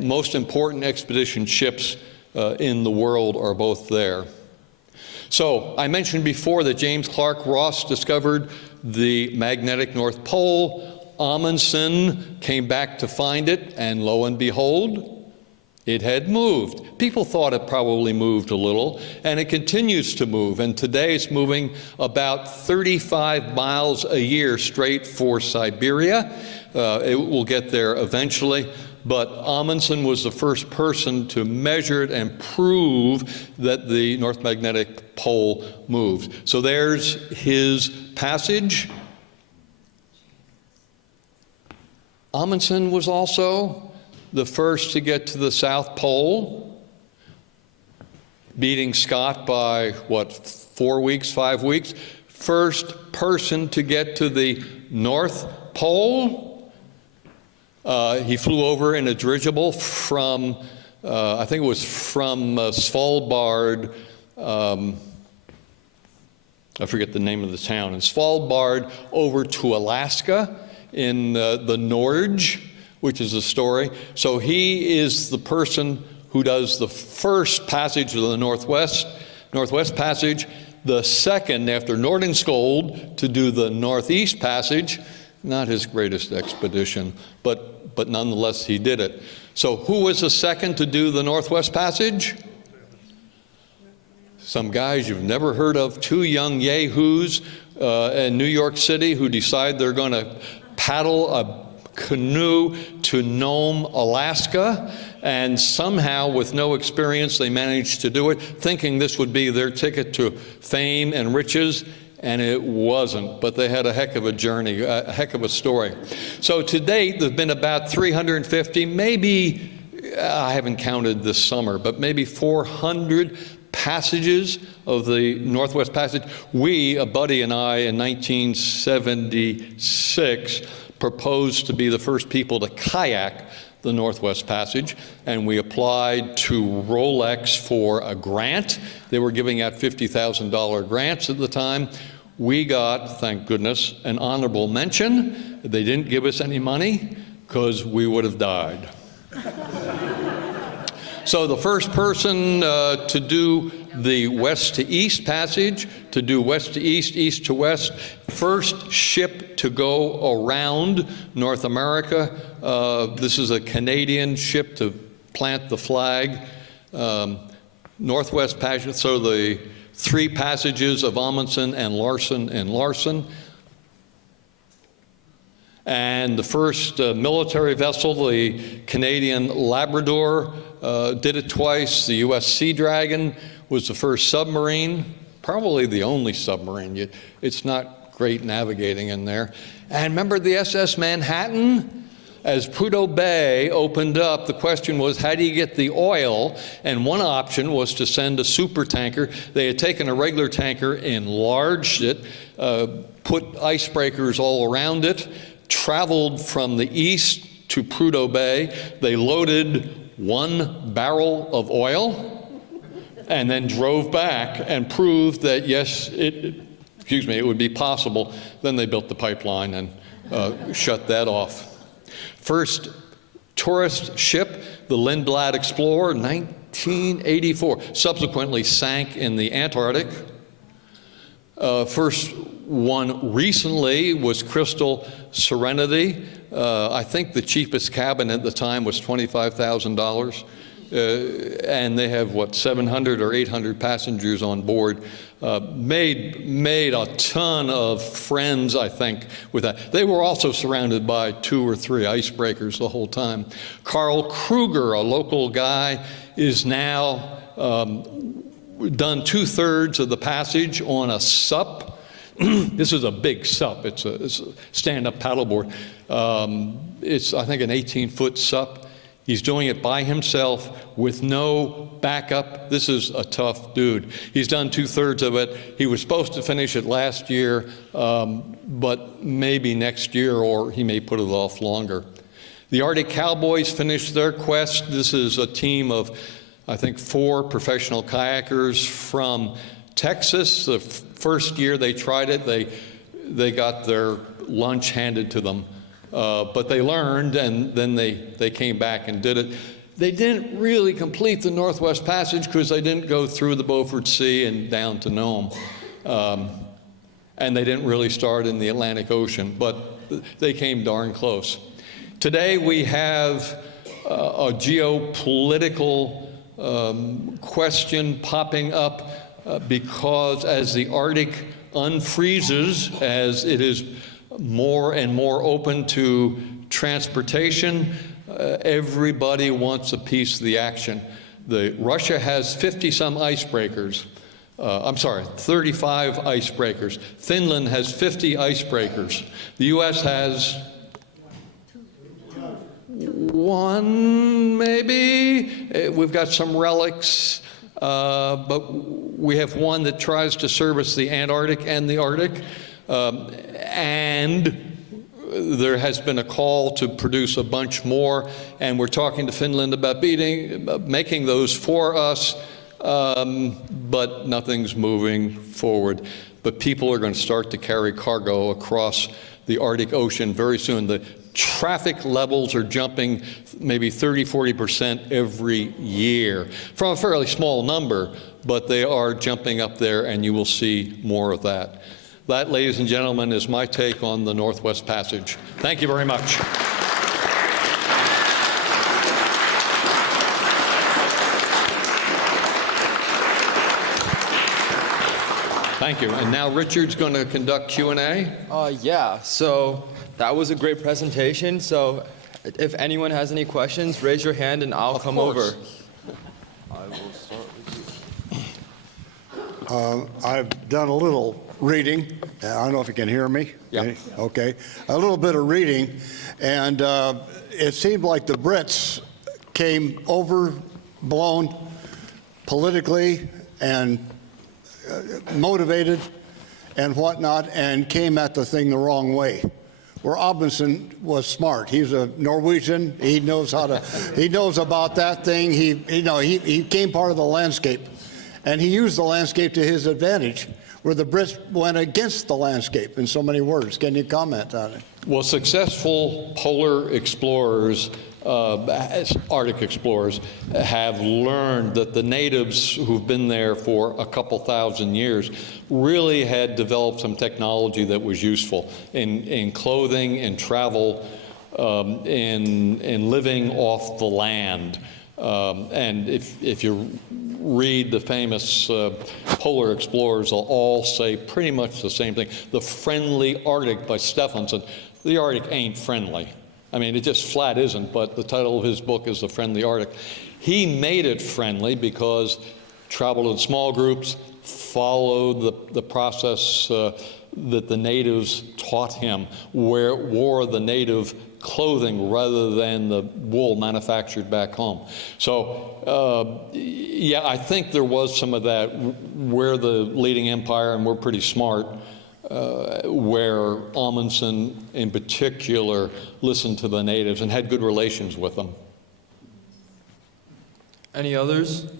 most important expedition ships in the world are both there. So I mentioned before that James Clark Ross discovered the magnetic North Pole. Amundsen came back to find it, and lo and behold, it had moved. People thought it probably moved a little, and it continues to move. And today it's moving about 35 miles a year straight for Siberia. It will get there eventually. But Amundsen was the first person to measure it and prove that the North Magnetic Pole moved. So there's his passage. Amundsen was also the first to get to the South Pole, beating Scott by, 4 weeks, 5 weeks. First person to get to the North Pole. He flew over in a dirigible from, I think it was from Svalbard, I forget the name of the town, in Svalbard over to Alaska in the Norge, which is a story. So he is the person who does the first passage of the Northwest Passage, the second after Nordenskjöld to do the Northeast Passage. Not his greatest expedition, but nonetheless he did it. So who was the second to do the Northwest Passage? Some guys you've never heard of, 2 young yahoos in New York City who decide they're going to paddle a canoe to Nome, Alaska, and somehow with no experience they managed to do it, thinking this would be their ticket to fame and riches, and it wasn't. But they had a heck of a journey, a heck of a story. So to date, there have been about 350, maybe, I haven't counted this summer, but maybe 400 passages of the Northwest Passage. We, a buddy and I, in 1976, proposed to be the first people to kayak the Northwest Passage, and we applied to Rolex for a grant. They were giving out $50,000 grants at the time. We got, thank goodness, an honorable mention. They didn't give us any money because we would have died. So the first person to do the west to east passage, to do west to east, east to west, first ship to go around North America. This is a Canadian ship to plant the flag. Northwest Passage, so the 3 passages of Amundsen and Larsen. And the first military vessel, the Canadian Labrador, did it twice. The U.S. Sea Dragon was the first submarine, probably the only submarine. It's not great navigating in there. And remember the SS Manhattan? As Prudhoe Bay opened up, the question was, how do you get the oil? And one option was to send a super tanker. They had taken a regular tanker, enlarged it, put icebreakers all around it, traveled from the east to Prudhoe Bay. They loaded 1 barrel of oil and then drove back and proved that, yes, it would be possible. Then they built the pipeline and shut that off. First tourist ship, the Lindblad Explorer, 1984, subsequently sank in the Antarctic. First one recently was Crystal Serenity. I think the cheapest cabin at the time was $25,000. and they have, what, 700 or 800 passengers on board. Made a ton of friends, I think, with that. They were also surrounded by 2 or 3 icebreakers the whole time. Carl Kruger, a local guy, is now done 2/3 of the passage on a SUP. This is a big SUP. It's a stand-up paddleboard. It's, I think, an 18-foot SUP. He's doing it by himself with no backup. This is a tough dude. He's done 2/3 of it. He was supposed to finish it last year, but maybe next year, or he may put it off longer. The Arctic Cowboys finished their quest. This is a team of, I think, 4 professional kayakers from Texas. The first year they tried it, they got their lunch handed to them. But they learned, and then they came back and did it. They didn't really complete the Northwest Passage because they didn't go through the Beaufort Sea and down to Nome. And they didn't really start in the Atlantic Ocean, but they came darn close. Today we have a geopolitical question popping up because as the Arctic unfreezes, as it is more and more open to transportation, everybody wants a piece of the action. Russia has 50-some icebreakers. 35 icebreakers. Finland has 50 icebreakers. The U.S. has 1, maybe. We've got some relics, but we have one that tries to service the Antarctic and the Arctic. And there has been a call to produce a bunch more, and we're talking to Finland about making those for us, but nothing's moving forward. But people are going to start to carry cargo across the Arctic Ocean very soon. The traffic levels are jumping maybe 30–40% every year from a fairly small number, but they are jumping up there, and you will see more of that. That, ladies and gentlemen, is my take on the Northwest Passage. Thank you very much. Thank you. And now Richard's going to conduct Q&A. Yeah, so that was a great presentation. So if anyone has any questions, raise your hand and I'll come over. I will start with you. I've done a little reading. I don't know if you can hear me. Yeah. Okay. A little bit of reading, and it seemed like the Brits came overblown politically and motivated and whatnot, and came at the thing the wrong way. Where Amundsen was smart. He's a Norwegian. He knows how to. He knows about that thing. He came part of the landscape, and he used the landscape to his advantage. Where the Brits went against the landscape, in so many words. Can you comment on it? Well, successful polar explorers, Arctic explorers, have learned that the natives who've been there for a couple thousand years really had developed some technology that was useful in clothing, in travel, in living off the land. And if you read the famous polar explorers, they'll all say pretty much the same thing. The Friendly Arctic by Stephenson. The Arctic ain't friendly. I mean, it just flat isn't, but the title of his book is The Friendly Arctic. He made it friendly because traveled in small groups, followed the process that the natives taught him, wore the native clothing rather than the wool manufactured back home. So, yeah, I think there was some of that. We're the leading empire and we're pretty smart, where Amundsen in particular listened to the natives and had good relations with them. Any others?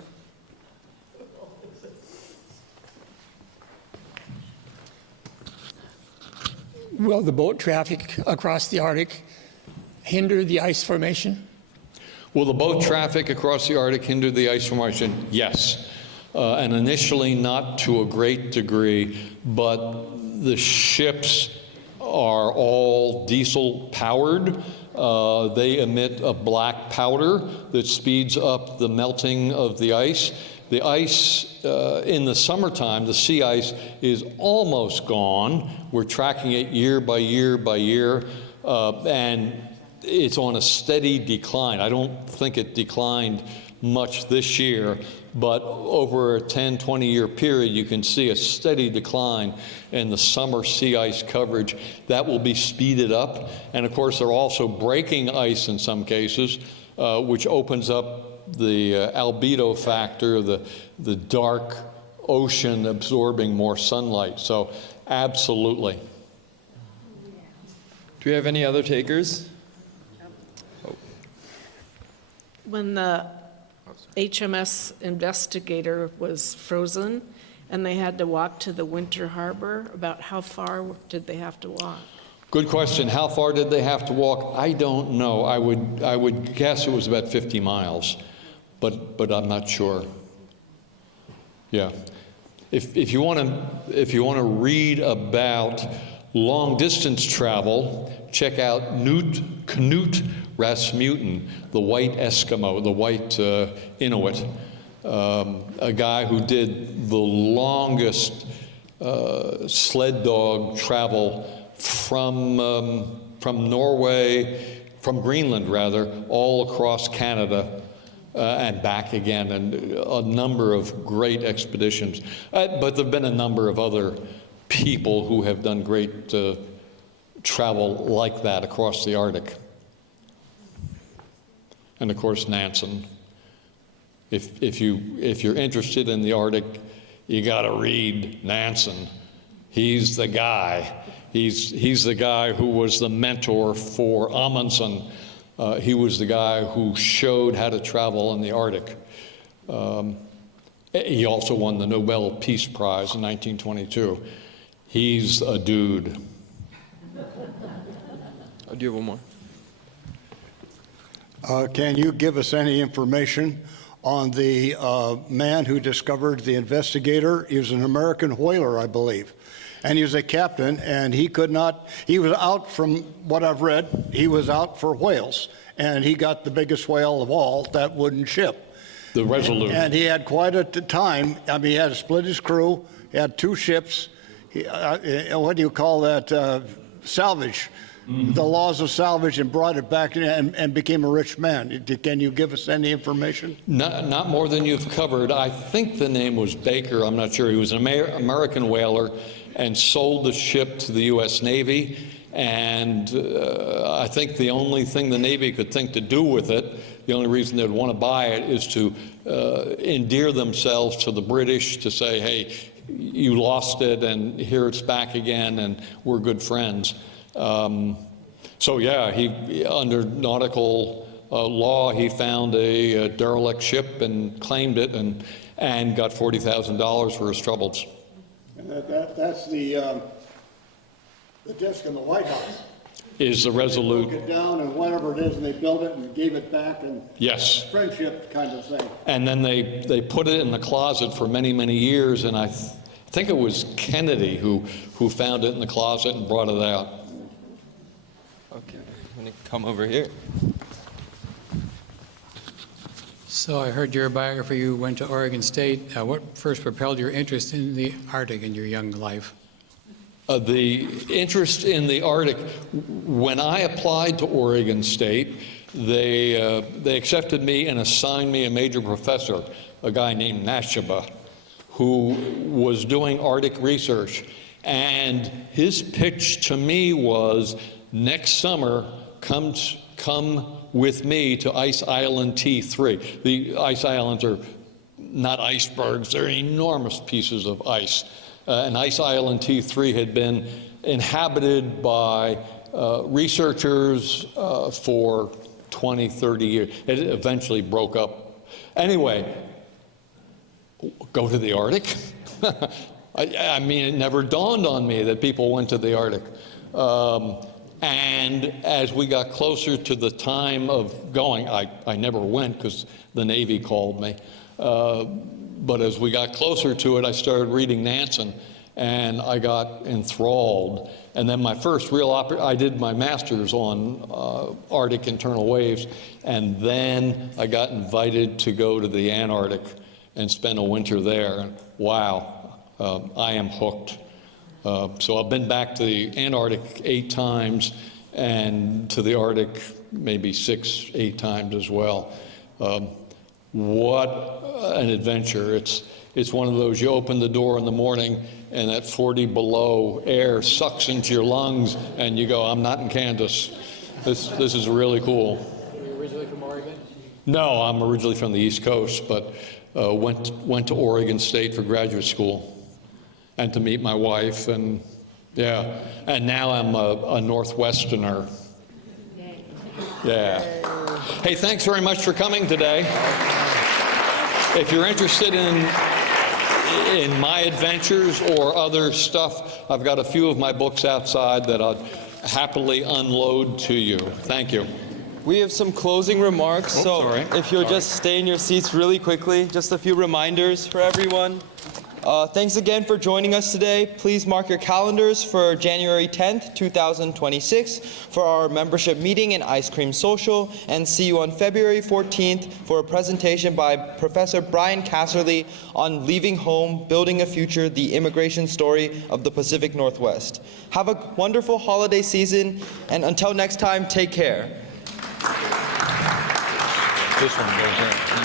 Will the boat traffic across the Arctic hinder the ice formation? Will the boat traffic across the Arctic hinder the ice formation? Yes. And initially not to a great degree, but the ships are all diesel powered. They emit a black powder that speeds up the melting of the ice. The ice in the summertime, the sea ice, is almost gone. We're tracking it year by year by year, and it's on a steady decline. I don't think it declined much this year, but over a 10, 20-year period, you can see a steady decline in the summer sea ice coverage. That will be speeded up. And of course, they're also breaking ice in some cases, which opens up the albedo factor, the dark ocean absorbing more sunlight. So absolutely. Do we have any other takers? When the HMS Investigator was frozen and they had to walk to the winter harbor, about how far did they have to walk? Good question. How far did they have to walk? I don't know. I would guess it was about 50 miles, but I'm not sure. Yeah. If you want to read about long distance travel, check out Knut Rasmussen, the white Eskimo, the white Inuit, a guy who did the longest sled dog travel from Norway, from Greenland rather, all across Canada and back again, and a number of great expeditions. But there have been a number of other people who have done great travel like that across the Arctic. And of course, Nansen. If you're interested in the Arctic, you got to read Nansen. He's the guy. He's the guy who was the mentor for Amundsen. He was the guy who showed how to travel in the Arctic. He also won the Nobel Peace Prize in 1922. He's a dude. Oh, do you have one more? Can you give us any information on the man who discovered the Investigator? He was an American whaler, I believe. And he was a captain, and he was out, from what I've read, he was out for whales. And he got the biggest whale of all, that wooden ship. The Resolute. And he had quite a time. I mean, he had to split his crew. He had 2 ships. What do you call that? Salvage. The laws of salvage, and brought it back and became a rich man. Can you give us any information? Not more than you've covered. I think the name was Baker. I'm not sure. He was an American whaler and sold the ship to the U.S. Navy. And I think the only thing the Navy could think to do with it, the only reason they'd want to buy it, is to endear themselves to the British, to say, hey, you lost it, and here it's back again, and we're good friends. So yeah, he under nautical law, he found a derelict ship and claimed it, and got $40,000 for his troubles. And that's the disc in the White House. Is the Resolute. They broke it down and whatever it is, and they built it and gave it back, and Yes. friendship kind of thing. And then they put it in the closet for many, many years, and I think it was Kennedy who found it in the closet and brought it out. Okay, I'm gonna come over here. So I heard your biography, you went to Oregon State. What first propelled your interest in the Arctic in your young life? The interest in the Arctic, when I applied to Oregon State, they accepted me and assigned me a major professor, a guy named Nashaba, who was doing Arctic research. And his pitch to me was, next summer, come with me to Ice Island T3. The ice islands are not icebergs, they're enormous pieces of ice. And Ice Island T3 had been inhabited by researchers for 20, 30 years. It eventually broke up. Anyway, go to the Arctic? I mean, it never dawned on me that people went to the Arctic. And as we got closer to the time of going, I never went because the Navy called me. But as we got closer to it, I started reading Nansen, and I got enthralled. And then my first real I did my master's on Arctic internal waves, and then I got invited to go to the Antarctic and spend a winter there. Wow, I am hooked. So I've been back to the Antarctic 8 times, and to the Arctic maybe 6, 8 times as well. What an adventure. It's one of those, you open the door in the morning and that 40 below air sucks into your lungs and you go, I'm not in Kansas. This is really cool. Are you originally from Oregon? No, I'm originally from the East Coast, but went to Oregon State for graduate school and to meet my wife, and yeah, and now I'm a Northwesterner. Yeah. Hey, thanks very much for coming today. If you're interested in my adventures or other stuff, I've got a few of my books outside that I'll happily unload to you. Thank you. We have some closing remarks, so sorry. if you'll just stay in your seats really quickly, just a few reminders for everyone. Thanks again for joining us today. Please mark your calendars for January 10th, 2026 for our membership meeting and ice cream social, and see you on February 14th for a presentation by Professor Brian Casserly on Leaving Home, Building a Future, the Immigration Story of the Pacific Northwest. Have a wonderful holiday season, and until next time, take care. This one goes in.